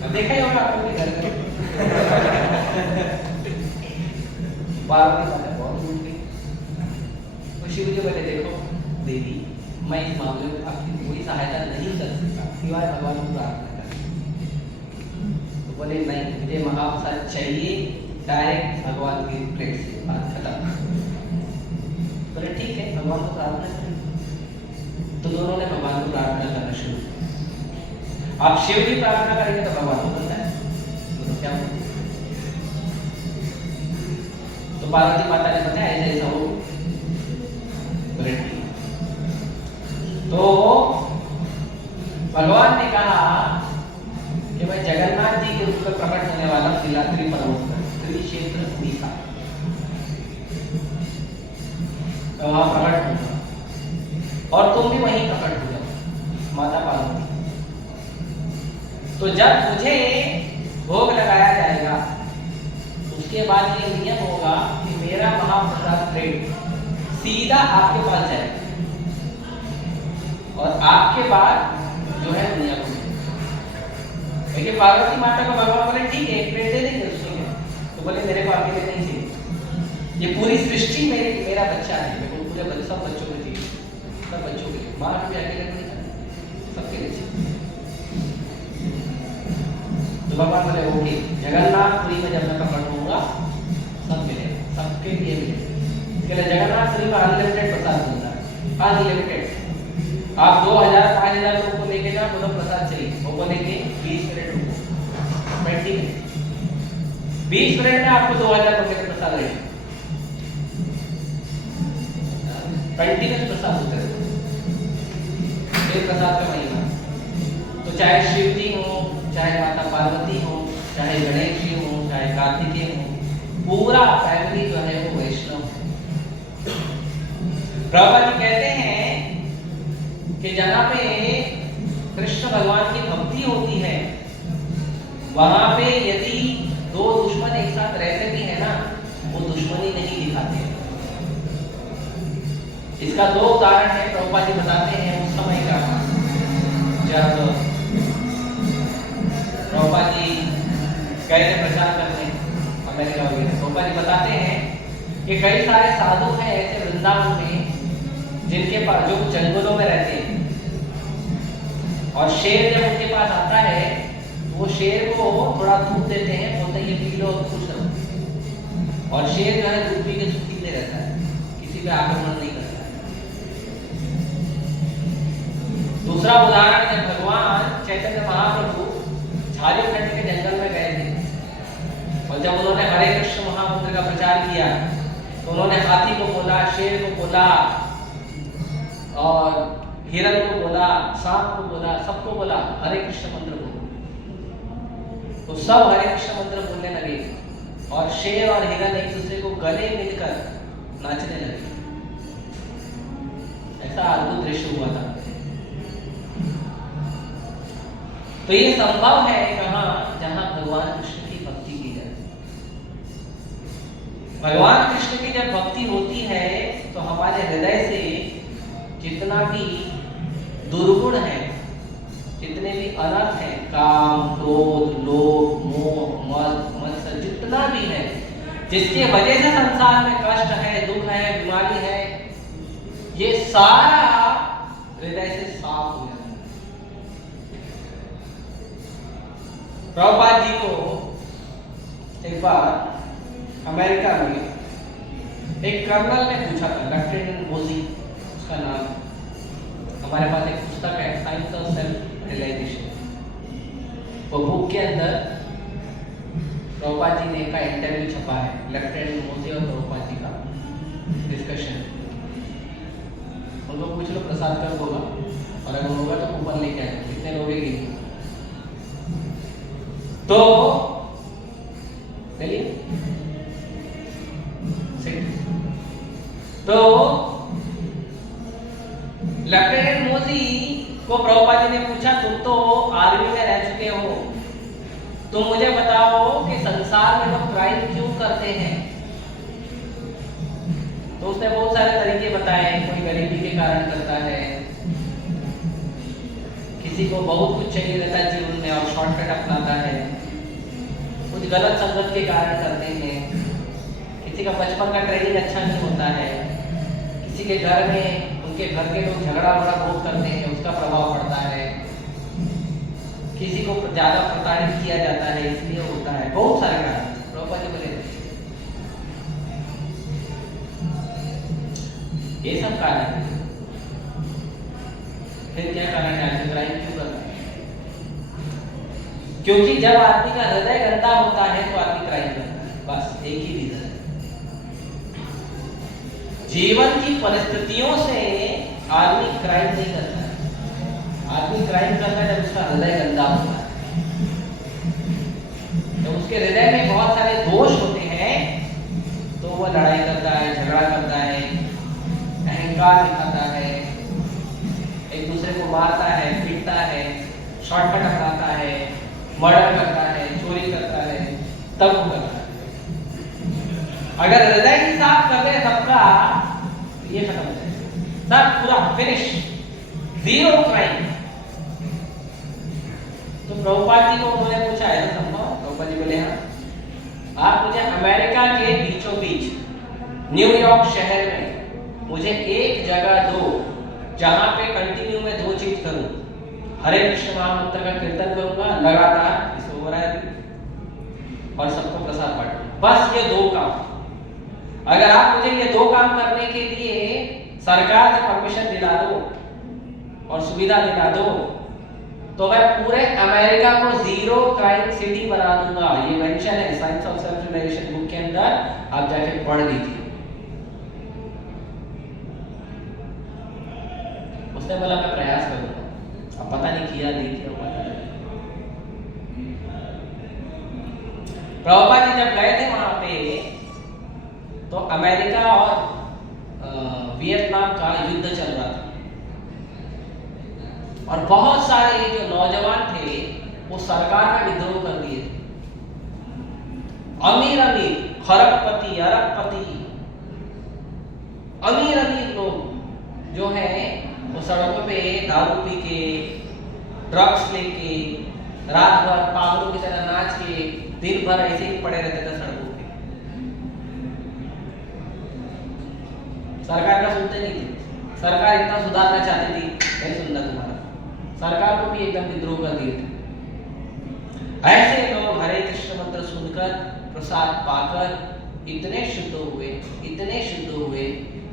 तो देखा ही होगा आपने घर में। पार्वती माता बहुत रूठ गई। तो शिव जी बोले देखो देवी मैं इस मामले में आपकी कोई सहायता नहीं कर सकता, सिवाय भगवान को प्रार्थना कर। तो बोले नहीं मुझे महाप्रसाद चाहिए डायरेक्ट भगवान की प्लेट से, बात खत्म। बोले ठीक है भगवान को प्रार्थना करें। तो दोनों ने भगवान को प्रार्थना करना शुरू किया। आप शिव जी प्रार्थना करेंगे तो भगवान को बनता है, तो क्या होगा? तो पार्वती माता ने बताया ऐसा ऐसा हो। बोले ठीक। तो भगवान ने कहा कि मैं जगन्नाथ जी के रूप में प्रकट होने वाला नीलाद्री पर्वत पर क्षेत्र उड़ीसा वहां प्रकट होगा और तुम भी वहीं प्रकट हो जाओ माता पार्वती। तो जब मुझे भोग लगाया जाएगा उसके बाद ये नियम होगा कि मेरा महाप्रसाद प्लेट सीधा आपके पास जाएगा और आपके बाद जो है दुनिया को। देखिए पार्वती माता को भगवान बोले ठीक है एक प्लेट दे देंगे उसको, तो बोले मेरे को अकेले नहीं चाहिए, ये पूरी सृष्टि मेरा बच्चा है, मेरे को पूरे सब बच्चों को चाहिए, सब बच्चों के लिए, माँ भी अकेले नहीं चाहिए, सबके लिए चाहिए। तो भगवान बोले ओके जगन्नाथपुरी में जब मैं प्रकट होऊंगा सब मिलेगा, सबके लिए मिलेगा। इसके लिए जगन्नाथपुरी में अनलिमिटेड प्रसाद मिलता है, अनलिमिटेड। आप 2000-5000 लोगों को लेके जाओ, बोलो प्रसाद चाहिए, वो बोलेंगे 20 मिनट रुको, 20 मिनट 20 मिनट में आपको 2000 रुपए का प्रसाद रहेगा। 20 मिनट प्रसाद होता है, एक प्रसाद का महिमा। तो चाहे शिव जी हो, चाहे माता पार्वती हो, चाहे गणेश जी हो, चाहे कार्तिकेय हो, पूरा फैमिली जो है वो वैष्णव है। प्रभुपाद जी कहते हैं कि जहाँ पे कृष्ण भगवान की भक्ति होती है वहां पे यदि दो दुश्मन एक साथ रहते भी है ना वो दुश्मनी नहीं दिखाते। इसका दो उदाहरण है, प्रभुपाद जी बताते हैं उस समय का जब प्रभुपाद जी गए थे प्रचार करने अमेरिका वगैरह। प्रभुपाद जी बताते हैं कि कई सारे साधु हैं ऐसे वृंदावन में जिनके पास जो जंगलों में रहते हैं और शेर जब उनके पास आता है तो वो शेर को थोड़ा दूध देते हैं, बोलते हैं ये पी लो और खुश रहो। और शेर जो है दूध पी के सुखी रहता है, किसी पे आक्रमण नहीं करता है। दूसरा उदाहरण है भगवान चैतन्य महाप्रभु झारखंड के जंगल में गए थे और जब उन्होंने हरे कृष्ण महामंत्र का प्रचार किया तो उन्होंने हाथी को बोला, शेर को बोला और हिरण को बोला, सांप को बोला, सबको बोला हरे कृष्ण मंत्र बोलो। तो सब हरे कृष्ण मंत्र बोलने लगे और शेर और हिरण एक दूसरे को गले मिलकर नाचने लगे। ऐसा अद्भुत दृश्य हुआ था। तो ये संभव है कहाँ, जहां भगवान कृष्ण की भक्ति की जाए। भगवान कृष्ण की जब भक्ति होती है तो हमारे हृदय से जितना भी दुर्गुण है, जितने भी अनर्थ है, काम, क्रोध, लोभ, मोह, मद, मत्सर, जितना भी है, जिसकी वजह से संसार में कष्ट है, दुख है, बीमारी है, ये सारा हृदय से साफ हो जाता है। प्रभुपाद जी को एक बार अमेरिका में एक कर्नल ने पूछा था, लेफ्टिनेंट मोजी उसका नाम, हमारे पास एक पुस्तक है साइंस ऑफ सेल्फ रियलाइजेशन, वो बुक के अंदर प्रभुपाद जी ने का इंटरव्यू छपा है, लेफ्टिनेंट मोजी और प्रभुपाद जी का डिस्कशन। उनको पूछ लो प्रसाद कब होगा, और अगर होगा तो कूपन लेके आए, कितने लोगे। तो चलिए तो लेफ्टिनेंट मोदी को प्रभुपाद जी ने पूछा, तुम तो आर्मी में रह चुके हो, तुम मुझे बताओ कि संसार में लोग क्राइम क्यों करते हैं। तो उसने बहुत सारे तरीके बताए, कोई गरीबी के कारण करता है, किसी को बहुत कुछ चाहिए रहता है जीवन में और शॉर्टकट अपनाता है, कुछ गलत संगत के कारण करते हैं, किसी का बचपन का ट्रेनिंग अच्छा नहीं होता है, किसी के घर में उनके घर के लोग झगड़ा बड़ा बहुत करते हैं, उसका प्रभाव पड़ता है, किसी को ज्यादा प्रताड़ित किया जाता है इसलिए होता है, बहुत सारे कारण। प्रभुपाद जी बोले ये सब कारण है। फिर क्या कारण है, आखिर क्राइम क्यों करता है? क्योंकि जब आदमी का हृदय गंदा होता है तो आदमी क्राइम करता है, बस एक ही रीजन है। जीवन की परिस्थितियों से आदमी क्राइम नहीं करता है, आदमी क्राइम करता है जब उसका हृदय गंदा होता है, जब उसके हृदय में बहुत सारे दोष होते हैं तो वह लड़ाई करता है, झगड़ा करता है, अहंकार दिखाता है, एक दूसरे को मारता है, पीटता है, शॉर्टकट अपनाता है, मर्डर करता है, चोरी करता है, तब वो करता है। अगर हृदय ही साफ कर दे सबका, ये खत्म हो जाएगा, सब पूरा फिनिश, जीरो क्राइम। तो प्रभुपाद जी को उन्होंने पूछा, ऐसा संभव? प्रभुपाद जी बोले हाँ, आप मुझे अमेरिका के बीचों बीच न्यूयॉर्क शहर में मुझे एक जगह दो जहां पे कंटिन्यू में दो चीज करूं, हरे कृष्ण महामंत्र का कीर्तन करूंगा लगातार, इसे हो रहा है अभी, और सबको प्रसाद बांटूं, बस ये दो काम। अगर आप मुझे ये दो काम करने के लिए सरकार से परमिशन दिला दो और सुविधा दिला दो तो मैं पूरे अमेरिका को जीरो क्राइम सिटी बना दूंगा। ये मेंशन है science of self realisation book के अंदर, आप जाके पढ़ लीजिए। उसने बोला मैं प्रयास करूंगा, अब पता नहीं किया नहीं किया, पता नहीं। प्रभुपाद जी जब गए थे वहां पे तो अमेरिका और वियतनाम का युद्ध चल रहा था और बहुत सारे जो नौजवान थे वो सरकार का विद्रोह कर दिए थे। अमीर अमीर, खरबपति, अरबपति, अमीर अमीर लोग जो है वो सड़कों पे दारू पी के, ड्रग्स लेके, रात भर पागलों की तरह नाच के, दिन भर ऐसे ही पड़े रहते थे सड़कों पे। सरकार का सुनते नहीं थे, सरकार इतना सुधारना चाहती थी, नहीं सुनता तुम्हारा, सरकार को भी एकदम विद्रोह कर दिए थे। ऐसे लोग हरे कृष्ण मंत्र सुनकर, प्रसाद पाकर इतने शुद्ध हुए, इतने शुद्ध हुए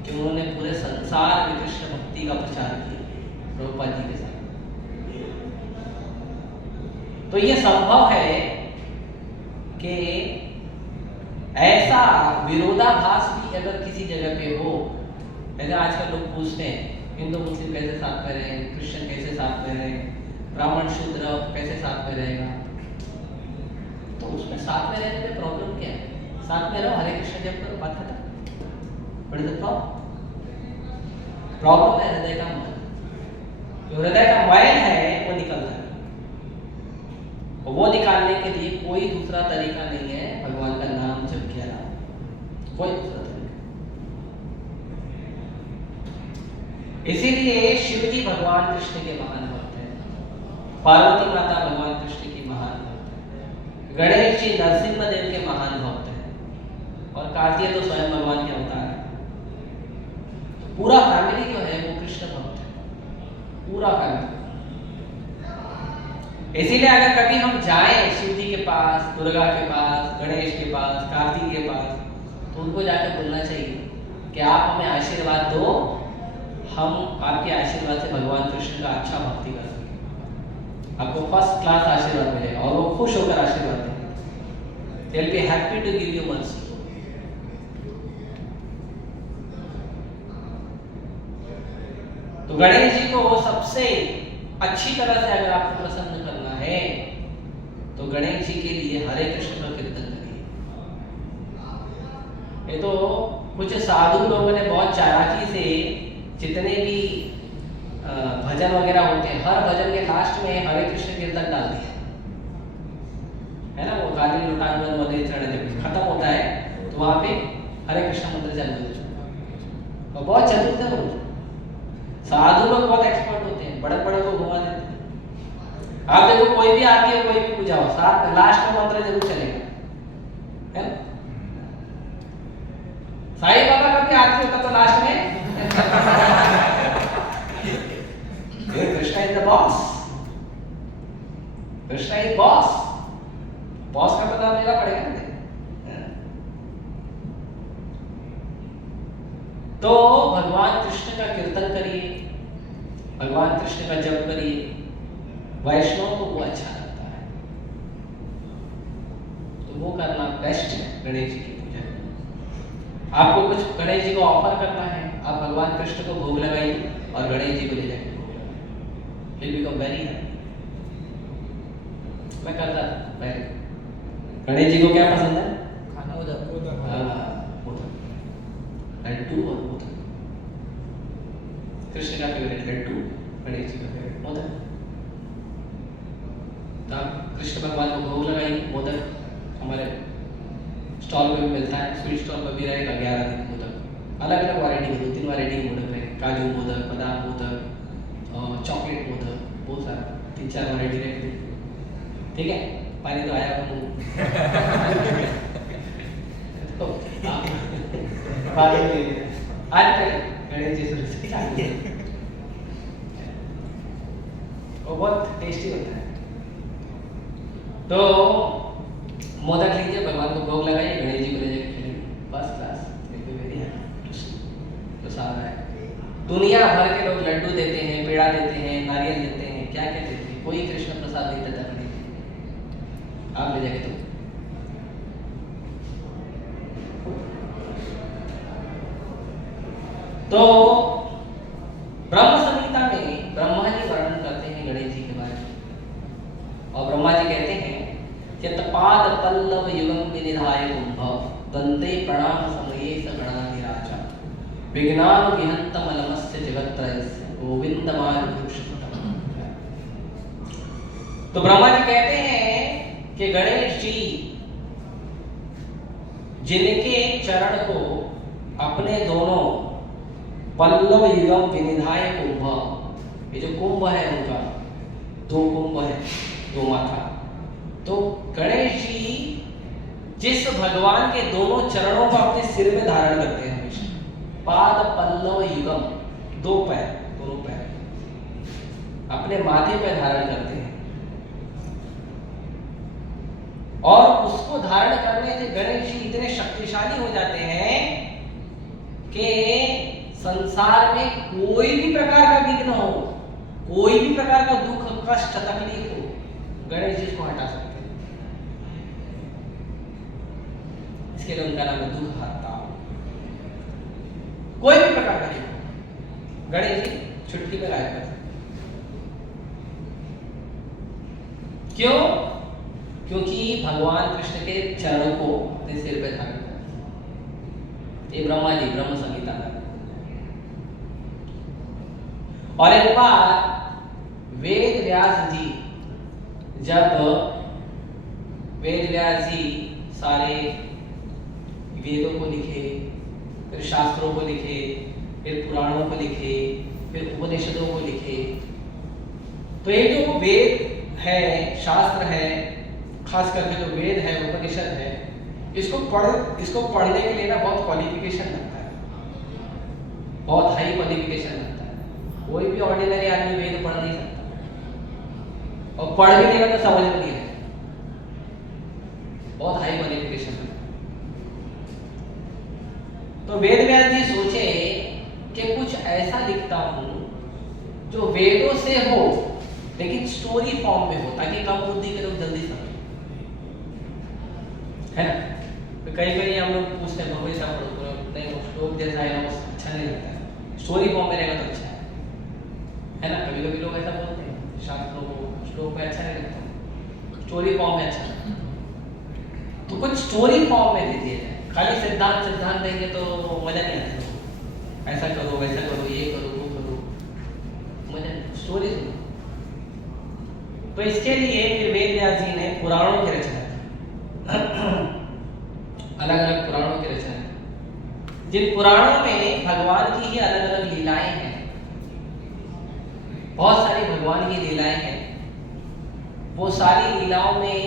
कि उन्होंने पूरे संसार में कृष्ण भक्ति का प्रचार किया प्रभुपाद जी के साथ। तो ये संभव है कि ऐसा विरोधाभास भी अगर किसी जगह पे हो, जैसे आजकल लोग पूछते हैं हिंदू मुस्लिम कैसे साथ में रहे, क्रिश्चियन कैसे साथ में रहे, ब्राह्मण शूद्र कैसे साथ में रहेगा, तो उसमें साथ में रहने में प्रॉब्लम क्या है? साथ में रहो, हरे कृष्ण जप करो, बात खत्म। बड़ी प्रॉब्लम है हृदय का मैल, जो हृदय का मैल है वो निकलता है। वो निकालने के लिए कोई दूसरा तरीका नहीं है भगवान का नाम जप के अलावा, कोई दूसरा तरीका। इसीलिए शिव जी भगवान कृष्ण के महान भक्त हैं, पार्वती माता भगवान कृष्ण की महान भक्त है, गणेश जी नरसिंह देव के महान भक्त हैं, और कार्तिक तो स्वयं भगवान के अवतार है। पूरा फैमिली जो है वो कृष्ण भक्त है, पूरा फैमिली। इसीलिए अगर कभी हम जाएं शिव जी के पास, दुर्गा के पास, गणेश के पास, कार्तिक के पास, तो उनको जाकर बोलना चाहिए कि आप हमें आशीर्वाद दो, हम आपके आशीर्वाद से भगवान कृष्ण का अच्छा भक्ति कर सकें। आपको फर्स्ट क्लास आशीर्वाद मिलेगा और वो खुश होकर आशीर्वाद देंगे। They'll be happy to give you mercy. तो गणेश जी को सबसे अच्छी तरह से अगर आपको प्रसन्न करना है तो गणेश जी के लिए हरे कृष्ण का कीर्तन करिए। ये तो कुछ साधु लोगों ने बहुत चालाकी से जितने भी भजन वगैरह होते हैं, हर भजन के लास्ट में हरे कृष्ण कीर्तन डाल दिया है ना। वो काली लुटान वाले चढ़े जब खत्म होता है तो वहां पे हरे कृष्ण मंत्र चालू हो जाता है। और बहुत चतुर थे वो साधु लोग, बहुत एक्सपर्ट होते हैं, बड़े बड़े को घुमा देते हैं। आप देखो कोई भी आती है, कोई भी पूजा हो, साथ लास्ट में मंत्र जरूर चलेगा, है ना। साईं बाबा का भी आरती होता तो लास्ट में Krishna is the boss, Krishna is boss, boss का पता लेना पड़ेगा ना। तो भगवान कृष्ण का कीर्तन करिए, भगवान कृष्ण का जप करिए, वैष्णव को वो अच्छा लगता है, तो वो करना बेस्ट है गणेश जी की पूजा। आपको कुछ गणेश जी को ऑफर करना है, आप भगवान कृष्ण को भोग लगाइए और गणेश जी को ले जाके भोग लगाइए, विल बिकम वेरी हैप्पी। मैं करता पहले। गणेश जी को क्या पसंद है? मोदक। लड्डू और मोदक। कृष्ण का फेवरेट लड्डू, गणेश जी का फेवरेट मोदक। तो आप कृष्ण भगवान को भोग लगाइए। मोदक हमारे स्टॉल पे भी मिलता है, स्वीट स्टॉल पर भी रहेगा 11 दिन मोदक, अलग अलग वैरायटी के 2-3 वैरायटी मोदक रहेंगे, काजू मोदक, बादाम मोदक, चॉकलेट मोदक, बहुत सारा 3-4 वैरायटी रहेगी। ठीक है, पानी तो आया मुंह आज गणेश जी वो बहुत टेस्टी होता है। तो मोदक लीजिए, भगवान को भोग लगाइए, गणेश जी को ले जाके खेलिए, फर्स्ट क्लास। तो सारा है। दुनिया भर के लोग लड्डू देते हैं, पेड़ा देते हैं, नारियल देते हैं, क्या क्या देते हैं, कोई कृष्ण प्रसाद नहीं देता गणेश जी। आप ले जाके तो ब्रह्म संहिता में ब्रह्मा जी वर्णन करते हैं गणेश जी के बारे में, और ब्रह्मा जी कहते हैं यत्पाद पल्लव युगम विनिधाय कुंभ दंते प्रणाम समये स गणाधिराजा विघ्नान विहंतम अलमस्य जगत्त्रयस्य गोविंदमारुभूषितम्। तो ब्रह्मा जी कहते हैं कि गणेश जी जिनके चरण को अपने दोनों पल्लव युगम विनिधाय कुंभ, ये जो कुंभ है उनका 2 कुंभ है, 2 माथा। तो गणेश जी जिस भगवान के दोनों चरणों को अपने सिर में धारण करते हैं हमेशा, पाद पल्लव युगम, 2 पैर, दोनों पैर अपने माथे पे धारण करते हैं, और उसको धारण करने से गणेश जी इतने शक्तिशाली हो जाते हैं कि संसार में कोई भी प्रकार का विघ्न हो, कोई भी प्रकार का दुख, कष्ट, तकलीफ हो, गणेश जी को हटा सकते हैं। इसके लिए उनका नाम है दुख हरता। कोई भी प्रकार का दुख गणेश जी छुट्टी में गायब कर सकते। क्यों? क्योंकि भगवान कृष्ण के चरणों को अपने सिर पे धारण करते हैं। ये ब्रह्मा जी ब्रह्म संहिता में। और एक बार वेद व्यास जी जब वेद व्यास जी सारे वेदों को लिखे, फिर शास्त्रों को लिखे, फिर पुराणों को लिखे, फिर उपनिषदों को लिखे। तो ये जो वेद है, शास्त्र है, खास करके जो वेद है, उपनिषद है, इसको पढ़ने के लिए ना बहुत क्वालिफिकेशन लगता है, बहुत हाई क्वालिफिकेशन लगता है। कोई भी ऑर्डिनरी आदमी वेद पढ़ नहीं सकता, और पढ़ भी लेगा तो समझ में नहीं आएगा, बहुत हाई क्वालिफिकेशन लगता है। तो वेद व्यास जी सोचे कि कुछ ऐसा लिखता हूं जो वेदों से हो लेकिन स्टोरी फॉर्म में हो, ताकि कम बुद्धि के लोग जल्दी समझे, है ना। तो कई हम लोग पूछते हैं भगवत साहब पढ़ो, नहीं वो श्लोक जैसा है ना, वो अच्छा नहीं लगता है, स्टोरी फॉर्म में रहेगा तो अच्छा है ना। कभी कभी लोग ऐसा बोलते हैं, शास्त्रों को श्लोक में अच्छा नहीं लगता, स्टोरी फॉर्म में अच्छा लगता है। तो कुछ स्टोरी फॉर्म में दे दिया जाए, खाली सिद्धांत देंगे तो मजा नहीं आता, ऐसा करो वैसा करो, ये करो वो करो, मजा नहीं, स्टोरी सुनो। तो इसके लिए फिर वेद व्यास जी ने पुराणों की रचना की, अलग अलग पुराणों की रचना की, जिन पुराणों में भगवान की ही अलग अलग लीलाएं हैं, बहुत सारी भगवान की लीलाएं हैं। वो सारी लीलाओं में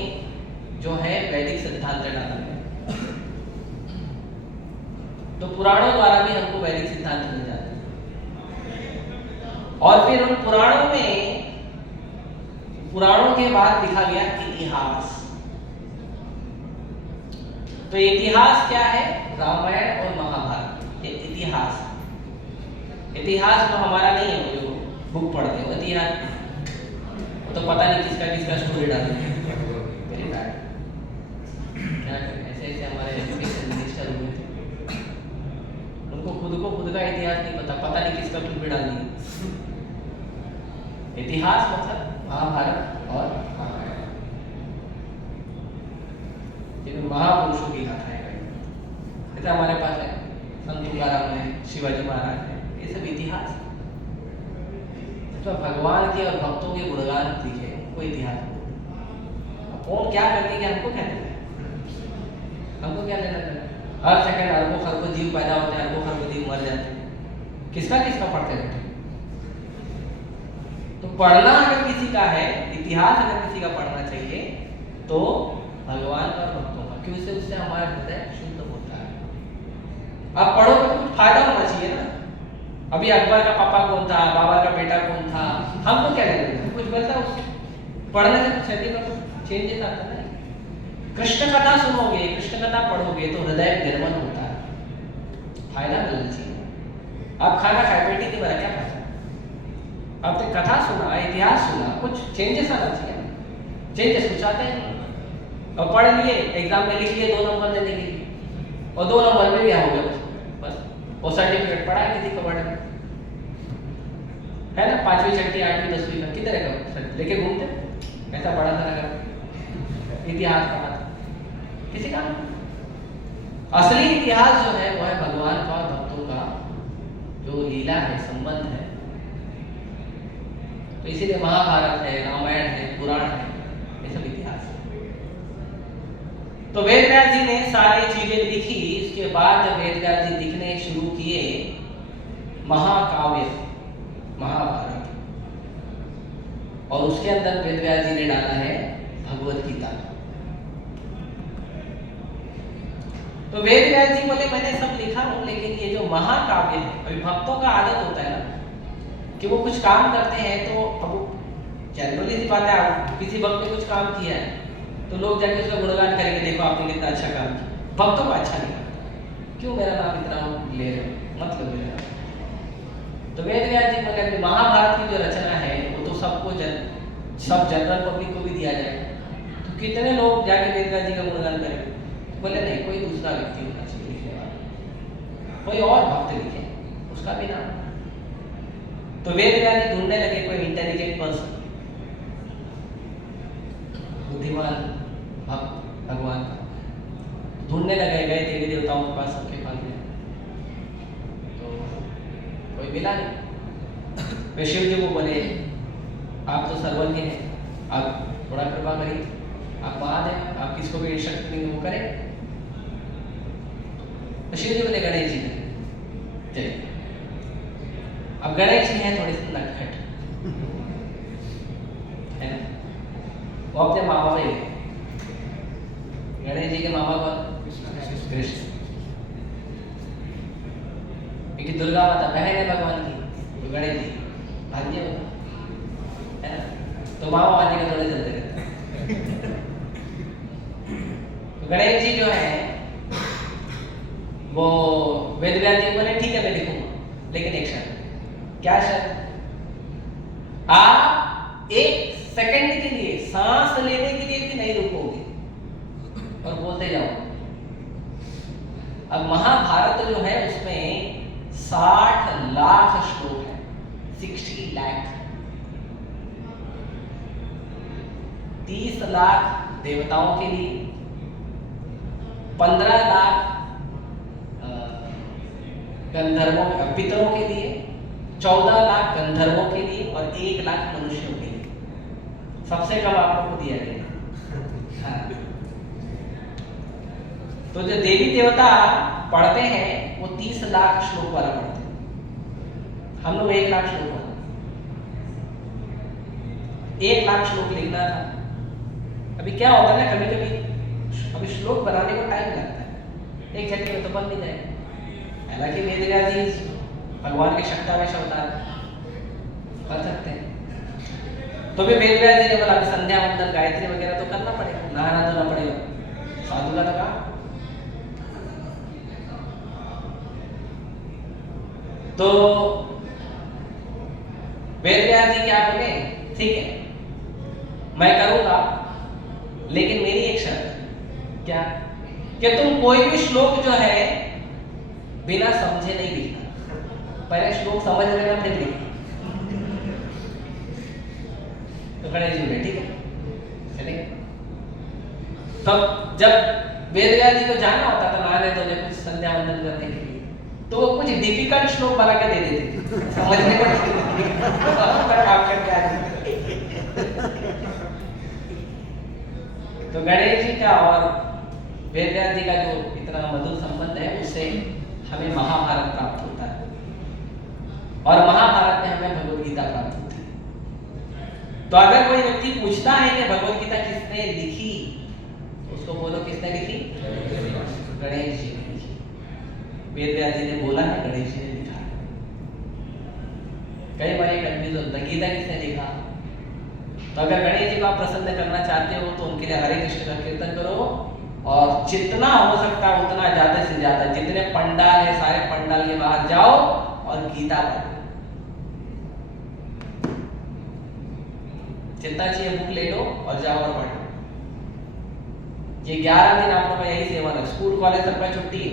जो है वैदिक सिद्धांत डाला है। तो पुराणों द्वारा भी हमको वैदिक सिद्धांत मिल जाते हैं। और फिर उन पुराणों के बाद लिखा गया इतिहास। तो इतिहास क्या है? रामायण और महाभारत, ये इतिहास तो हमारा नहीं है, वो जो बुक पढ़ते हो इतिहास, तो पता नहीं किसका स्टोरी डालते हैं। वेरी बैड, क्या करें, ऐसे हमारे एजुकेशन मिनिस्टर हुए थे, उनको खुद का इतिहास नहीं पता नहीं किसका कुछ भी डाल दिया। इतिहास मतलब महाभारत और रामायण, जिनमें महापुरुषों की गाथाएं गई। जैसे हमारे पास है संत तुकाराम है, शिवाजी महाराज है, ये सब इतिहास। तो भगवान के और भक्तों के गुणगान लिखे, कोई इतिहास कौन क्या करती है, हमको क्या लेना है, हमको क्या लेना है। हर सेकंड अरबों खरबों जीव पैदा होते हैं, अरबों खरबों जीव मर जाते हैं, किसका पढ़ते रहते हैं। तो पढ़ना अगर किसी का है, इतिहास अगर किसी का पढ़ना चाहिए तो भगवान का और भक्तों का, क्योंकि उससे हमारा हृदय शुद्ध होता है। अब पढ़ो तो कुछ फायदा होना चाहिए ना। अभी अकबर का पापा कौन था, बाबर का बेटा कौन था, हमको क्या लेना, कुछ मिलता उससे, पढ़ने से कुछ शरीर में कुछ चेंजेस आता है। कृष्ण कथा सुनोगे, कृष्ण कथा पढ़ोगे तो हृदय निर्मल होता है, फायदा मिलना चाहिए। आप खाना खाए पेट ही नहीं भरा, क्या फायदा। आपने कथा सुना, इतिहास सुना, कुछ चेंजेस आना चाहिए। चेंजेस कुछ आते हैं, और पढ़ लिए, एग्जाम में लिख लिए 2 नंबर देने के लिए, और 2 नंबर में भी हो गया बस, वो सर्टिफिकेट पढ़ा है किसी कबड़ में, है ना। 5वीं 6वीं 8वीं 10वीं का किधर है लेके घूमते, ऐसा बड़ा सा लगा इतिहास पढ़ा था किसी का। असली इतिहास जो है वो है भगवान का और भक्तों का जो लीला है, संबंध है। तो इसीलिए महाभारत है, रामायण है, पुराण है, ये सब इतिहास है। तो वेद व्यास जी ने सारी चीजें लिखी। इसके बाद जब वेद व्यास जी लिखने शुरू किए महाकाव्य महाभारत, और उसके अंदर वेद व्यास जी ने डाला है भगवत गीता। तो वेद व्यास जी बोले मैंने सब लिखा हूं, लेकिन ये जो महाकाव्य है, अभी भक्तों का आदत होता है ना कि वो कुछ काम करते हैं, तो अब जनरली सी बात है, किसी भक्त ने कुछ काम किया है तो लोग जाके उसका गुणगान करेंगे, देखो आपने कितना अच्छा काम किया। भक्तों को अच्छा नहीं लगता, क्यों मेरा नाम इतना ले रहे हो, मतलब मेरा। तो वेद व्यास जी बोले महाभारत की जो रचना है वो तो सबको सब जनरल पब्लिक को भी दिया जाएगा, तो कितने लोग जाके वेद व्यास जी का गुणगान करेंगे। बोले नहीं, कोई दूसरा व्यक्ति होना चाहिए लिखने वाला, कोई और भक्त लिखे, उसका भी नाम। तो वेद व्यास जी ढूंढने लगे कोई इंटेलिजेंट पर्सन, बुद्धिमान भक्त भगवान का, ढूंढने लगे, गए देवी देवताओं के पास, सबके पास गए, तो कोई मिला नहीं। वे शिव जी को बोले आप तो सर्वज्ञ हैं, आप थोड़ा कृपा करिए, आप महादेव, आप किसको भी इंस्ट्रक्ट करेंगे वो करें। तो शिव जी बोले गणेश जी करें। चलिए, अब गणेश जी हैं थोड़े से नटखट, है ना, वो अपने मामा पे गए। गणेश जी के मामा कौन? कृष्ण। क्योंकि दुर्गा माता बहन है भगवान की, तो गणेश जी भाग्य होगा, है ना, तो मामा वाले के थोड़े चलते रहते हैं। तो गणेश जी जो है वो वेद व्यास जी बोले ठीक है मैं लिखूंगा, लेकिन एक शर्त। क्या शर्त? आप एक सेकंड के लिए, सांस लेने के लिए भी नहीं रुकोगे और बोलते जाओ। अब महाभारत जो है उसमें 60 लाख श्लोक है, 60 लाख। 30 लाख देवताओं के लिए, 15 लाख गंधर्वों पितरों के लिए, 14 लाख गंधर्वों के लिए और 1 लाख मनुष्यों के लिए। सबसे कम आप लोगों को दिया गया। हाँ। तो जो देवी देवता पढ़ते हैं वो 30 लाख श्लोक वाला पढ़ते हैं, हम लोग 1 लाख श्लोक वाला। 1 लाख श्लोक लिखना था। अभी क्या होता है ना, कभी कभी अभी श्लोक बनाने को टाइम लगता है, एक झटके में तो बन नहीं जाएगा। हालांकि वेद व्यास जी भगवान के शक्तावेश अवतार कर सकते हैं, तो भी वेद व्यास जी ने बोला संध्या वंदन गायत्री वगैरह तो करना पड़ेगा, नहाना धोना पड़ेगा, साधु का तो कहा। तो वेद व्यास जी क्या बोले, ठीक है मैं करूंगा, लेकिन मेरी एक शर्त। क्या? कि तुम कोई भी श्लोक जो है बिना समझे नहीं लिखना, पहले श्लोक समझ लेना फिर लिखना। तो गणेश जी ठीक है चलेंगे। तब जब वेद व्यास जी को जाना होता था नहाने धोने कुछ संध्या वंदन करने के लिए, तो वो कुछ डिफिकल्ट श्लोक बना के दे देते समझने को काम करके आ तो गणेश जी का और वेद व्यास जी का जो इतना मधुर संबंध है, उससे हमें महाभारत प्राप्त होता है और महाभारत में हमें भगवद गीता प्राप्त होती है। तो अगर कोई व्यक्ति पूछता है कि भगवद गीता किसने लिखी, तो उसको बोलो किसने लिखी? गणेश जी ने लिखी। वेद व्यास जी ने बोला है, गणेश जी ने लिखा है। कई बार कंफ्यूज होता है गीता किसने लिखा। तो अगर गणेश जी को आप प्रसन्न करना चाहते हो तो उनके लिए हरे कृष्ण का कीर्तन करो और जितना हो सकता है उतना ज्यादा से ज्यादा, जितने पंडाल है सारे पंडाल के बाहर जाओ और गीता पढ़ो। जितना चाहिए बुक ले लो और जाओ और पढ़ो। ये 11 दिन आप लोगों का यही सेवन है। स्कूल कॉलेज सबका छुट्टी है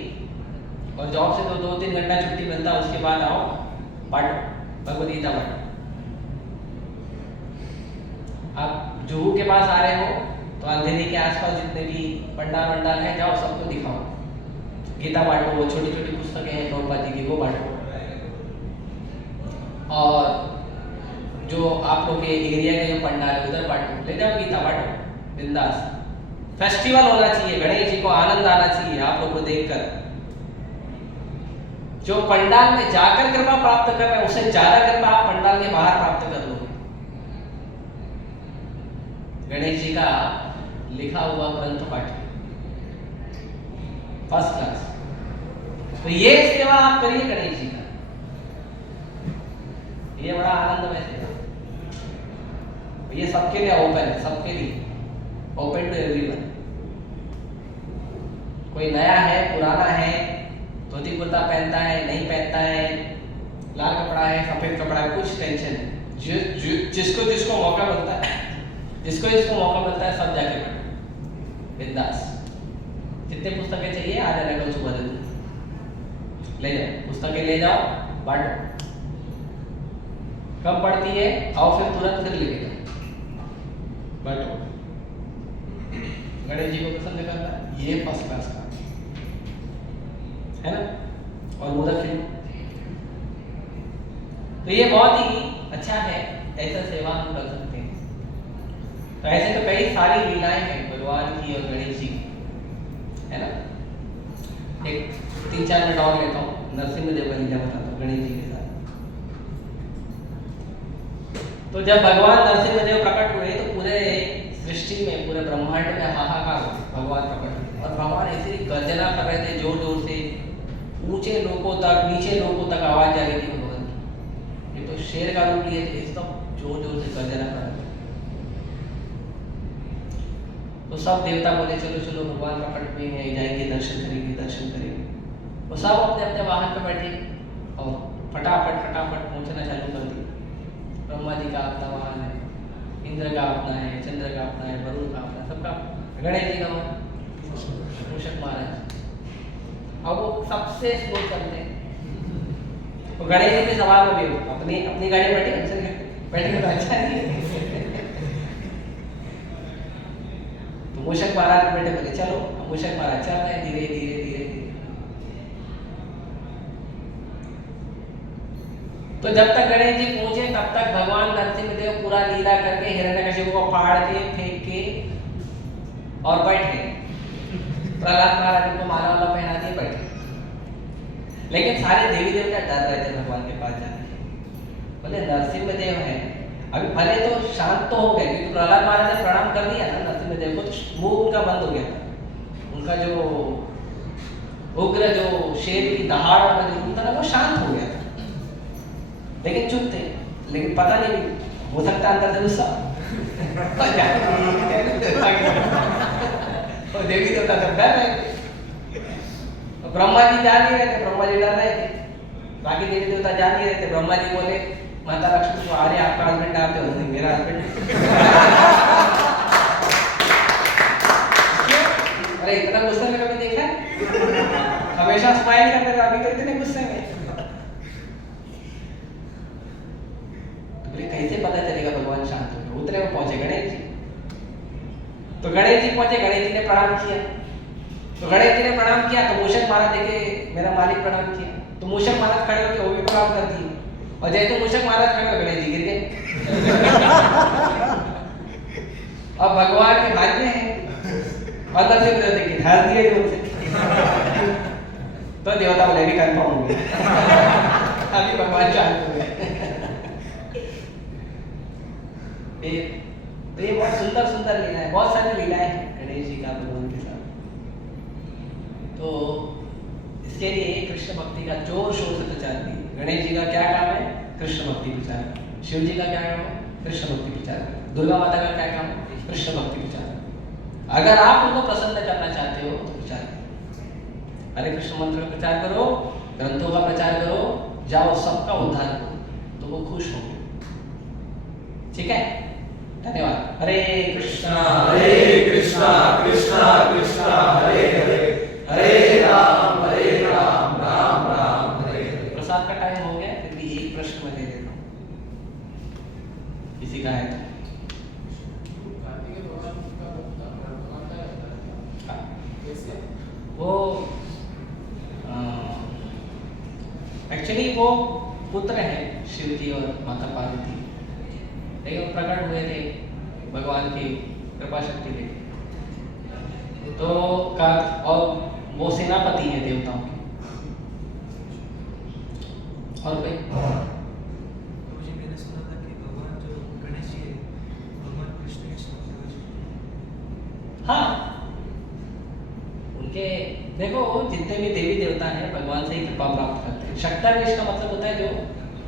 और जॉब से तो 2-3 घंटा छुट्टी मिलता है, उसके बाद आओ पढ़ो भगवद गीता पढ़ो। आप जुहू के पास आ रहे हो तो अंधेरी के आसपास जितने भी पंडाल वंडाल है जाओ सबको दिखाओ, गीता बांटो। वो छोटी छोटी पुस्तकें हैं प्रभुपाद जी की वो बांटो। और जो आप लोग के एरिया के जो पंडाल है उधर बांटो, ले जाओ गीता बांटो बिंदास। फेस्टिवल होना चाहिए, गणेश जी को आनंद आना चाहिए आप लोग को देखकर। जो पंडाल में जाकर कृपा प्राप्त कर रहे हैं उससे ज्यादा कृपा आप पंडाल के बाहर प्राप्त कर लो। गणेश जी का लिखा हुआ ग्रंथ पाठिए फर्स्ट क्लास। तो ये सेवा आप करिए गणेश जी का, ये बड़ा आनंदमय सेवा। ये सबके लिए ओपन है, सबके लिए ओपन टू एवरीवन। कोई नया है, पुराना है, धोती कुर्ता पहनता है, नहीं पहनता है, लाल कपड़ा है, सफेद कपड़ा है, कुछ टेंशन नहीं। जिसको जिसको मौका मिलता है, जिसको जिसको मौका मिलता है सब जाके पढ़ो बिंदास। जितने पुस्तकें चाहिए आ जाना कल सुबह दिन ले जाओ, पुस्तकें ले जाओ बांटो। कब पढ़ती है आओ फिर तुरंत फिर लेके जाओ बांटो। गणेश जी को पसंद करना ये फर्स्ट क्लास का है ना। और मोदक खिलो तो ये बहुत ही अच्छा है, ऐसा सेवा हम कर सकते हैं। तो ऐसे तो कई सारी लीलाएं हैं भगवान की और गणेश जी की, है ना। एक 3-4 मिनट और लेता हूँ, नरसिंहदेव का लीला बताता हूँ गणेश जी के साथ। तो जब भगवान नरसिंहदेव प्रकट हुए तो पूरे सृष्टि में, पूरे ब्रह्मांड में हाहाकार हुआ, भगवान प्रकट हुए और भगवान ऐसे ही गर्जना कर रहे थे जोर जोर से, ऊंचे लोगों तक नीचे लोगों तक आवाज जा रही थी भगवान की। ये तो शेर का रूप लिए थे, सब जोर जोर से गर्जना कर रहे थे। तो सब देवता बोले चलो चलो भगवान प्रकट हुए हैं, जाएंगे दर्शन करेंगे दर्शन करेंगे। वो सब अपने अपने वाहन पर बैठे और फटाफट फटाफट पहुंचना चालू कर दिया। ब्रह्मा जी का अपना वाहन है, इंद्र का अपना है, चंद्र का अपना है, वरुण का अपना, सबका, गणेश जी का वाहन मूषक महाराज। अब वो सबसे स्लो चलते हैं। तो गणेश जी के सवाल में भी अपनी अपनी गाड़ी बैठे बैठे तो अच्छा नहीं है। तो मूषक महाराज बैठे बोले चलो, मूषक महाराज चल रहे धीरे धीरे धीरे धीरे। तो जब तक गणेश जी पहुंचे तब तक भगवान नरसिंहदेव पूरा लीला करके हिरण्यकशिपु को फाड़ के फेंक के और बैठ गए। प्रहलाद महाराज को माला वाला पहना दिए बैठे। लेकिन सारे देवी देवता डर रहे थे भगवान के पास जाने के। बोले नरसिंहदेव है, अभी भले तो शांत तो हो गए क्योंकि प्रहलाद महाराज ने प्रणाम कर दिया ना नरसिंहदेव को, तो मुंह उनका बंद हो गया था। उनका जो उग्र जो शेर की दहाड़ वाला जो रूप था ना वो शांत हो गया था। लेकिन चुप थे, लेकिन पता नहीं हो सकता अंदर से गुस्सा। और देवी देवता सब डर रहे थे। और ब्रह्मा जी जा नहीं रहे थे, ब्रह्मा जी डर रहे थे, बाकी देवी देवता जा नहीं रहे थे। ब्रह्मा जी बोले माता लक्ष्मी को, अरे आपका हस्बैंड आप हो, नहीं मेरा हस्बैंड। अरे इतना गुस्सा में कभी देखा है? हमेशा स्माइल करते थे, अभी तो इतने गुस्से में। कैसे पता चलेगा भगवान शांत हो गए? उतने में पहुंचे गणेश जी। तो गणेश जी पहुंचे, गणेश जी ने प्रणाम किया। तो गणेश जी ने प्रणाम किया तो मूषक महाराज देखे मेरा मालिक प्रणाम किया, तो मूषक महाराज खड़े होकर वो भी प्रणाम कर दिए। और जैसे मूषक महाराज खड़े हो गणेश जी गिर गए। अब भगवान के भाग्य हैं अंदर से मुझे देखिए ध्यान दिए जोर से। तो देवता बोले भी कंफर्म हो गया, अभी भगवान शांत हो गए। तो ये बहुत सुंदर सुंदर लीला है, बहुत सारी लीलाएं हैं गणेश जी का भगवान के साथ। तो इसके लिए कृष्ण भक्ति का जोर शोर से प्रचार कीजिए। गणेश जी का क्या काम है? कृष्ण भक्ति प्रचार। शिव जी का क्या काम है? कृष्ण भक्ति प्रचार। दुर्गा माता का क्या काम है? कृष्ण भक्ति प्रचार। अगर आप उनको प्रसन्न करना चाहते हो तो प्रचार करो, हरे कृष्ण मंत्र का प्रचार करो, ग्रंथों का प्रचार करो, जाओ सबका उद्धार करो, तो वो खुश होंगे। ठीक है, धन्यवाद। हरे कृष्णा कृष्णा कृष्णा हरे हरे, हरे राम राम राम हरे हरे। प्रसाद का टाइम हो गया, फिर भी एक प्रश्न मैं दे देता हूँ, किसी का है तो। वो एक्चुअली वो पुत्र है शिव जी और माता पार्वती, लेकिन वो प्रकट हुए थे भगवान की कृपा शक्ति लेके। तो का और वो सेनापति है देवताओं के। और भाई मुझे मैंने सुना था कि भगवान जो गणेश जी है भगवान कृष्ण के स्वरूप है। हाँ, उनके देखो जितने भी देवी देवता हैं भगवान से ही कृपा प्राप्त करते हैं। शक्तावेश का मतलब होता है जो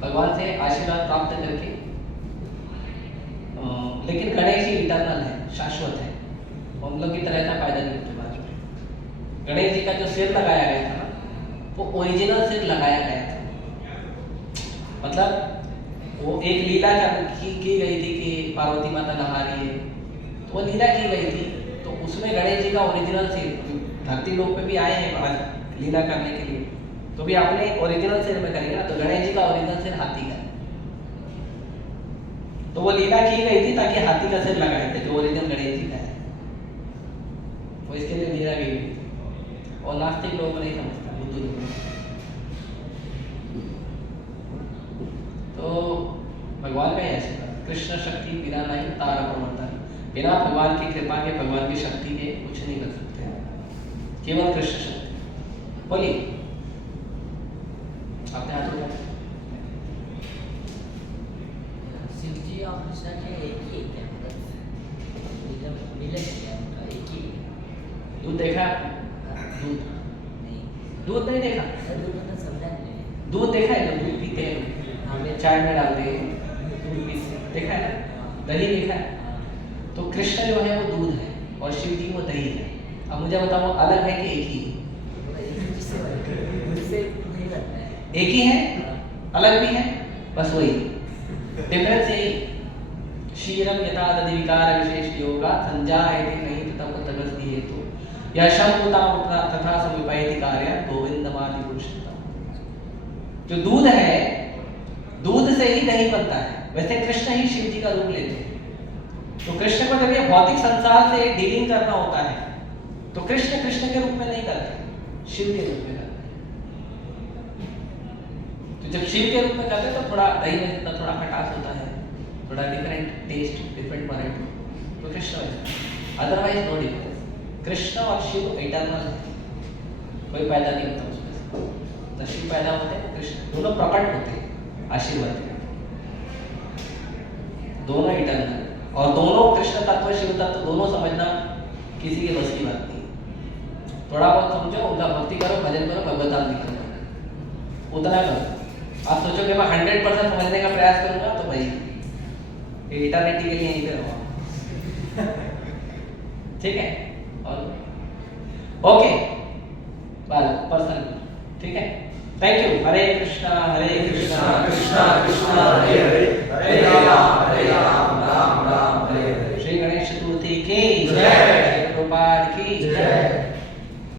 भगवान से आशीर्वाद प्राप्त करके, लेकिन गणेश जी इटर्नल है, शाश्वत है, हम लोग की तरह ऐसा फायदा नहीं होता बाद में। गणेश जी का जो सिर लगाया गया था ना, वो ओरिजिनल सिर लगाया गया था। मतलब वो एक लीला की गई थी कि पार्वती माता नहा रही है, तो वो लीला की गई थी, तो उसमें गणेश जी का ओरिजिनल सिर, धरती लोक पे भी आए हैं आज लीला करने के लिए, तो भी आपने ओरिजिनल सिर में करेंगे ना, तो गणेश जी का ओरिजिनल सिर हाथी का, तो वो लीला की गई थी ताकि हाथी का सिर लगाए थे जो ओरिजिनल गणेश जी का है, वो इसके लिए लीला गई थी। और नास्तिक लोग नहीं समझता, बुद्धू लोग। तो भगवान का ही आशीर्वाद, कृष्ण शक्ति बिना नहीं तार प्रवर्तन। बिना भगवान की कृपा के, भगवान की शक्ति के कुछ नहीं कर सकते, केवल कृष्ण शक्ति। बोलिए, आपने हाथ उठाया। शिव जी और कृष्ण जी एक ही है क्या? मतलब मिलन क्या उनका एक ही है? दूध देखा है आपने? दूध नहीं, दूध नहीं देखा? दूध तो समझा नहीं। दूध देखा है? दूध पीते हैं, हमें चाय में डालते हैं, दूध पीते हैं, देखा है? दही देखा है? तो कृष्ण जो है वो दूध है और शिव जी वो दही है। अब मुझे बताओ, वो अलग है कि एक ही है? नहीं लगता है। एक ही है, अलग भी है, बस वही डिफरेंस यही। क्षीरम यथा दधि विकार विशेष योगा संजायते नहीं तथा तगस्ति हेतु या शंकुता तथा समिपैति कार्य गोविंदमादि पुरुषोत्तम। जो दूध है, दूध से ही दही बनता है, वैसे कृष्ण ही शिव जी का रूप लेते हैं। तो कृष्ण को जब ये भौतिक संसार से डीलिंग करना होता है तो कृष्ण कृष्ण के रूप में नहीं करते, शिव के रूप में करते हैं। तो जब शिव के रूप में करते हैं तो थोड़ा दही में जितना थोड़ा खटास होता है, थोड़ा डिफरेंट टेस्ट, डिफरेंट वैरायटी, तो कृष्ण वैसे, अदरवाइज नो डिफरेंस। कृष्ण और शिव इटर्नल है, कोई पैदा नहीं होता उसमें से। तो शिव पैदा होते हैं, कृष्ण दोनों प्रकट होते हैं, आशीर्वाद के, दोनों इटर्नल। और दोनों कृष्ण तत्व शिव तत्व दोनों समझना किसी के बस की बात नहीं। थोड़ा बहुत समझो, उनका भक्ति करो, भजन करो, भगवतान करो, उतना करो। आप सोचोगे मैं 100% समझने का प्रयास करूंगा तो भाई इटर्निटी के लिए यहीं पे रहूंगा। ठीक है? और ओके, पर्सन, ठीक है, थैंक यू। हरे कृष्णा कृष्णा कृष्णा हरे हरे, हरे राम राम राम हरे हरे। श्री गणेश चतुर्थी की जय।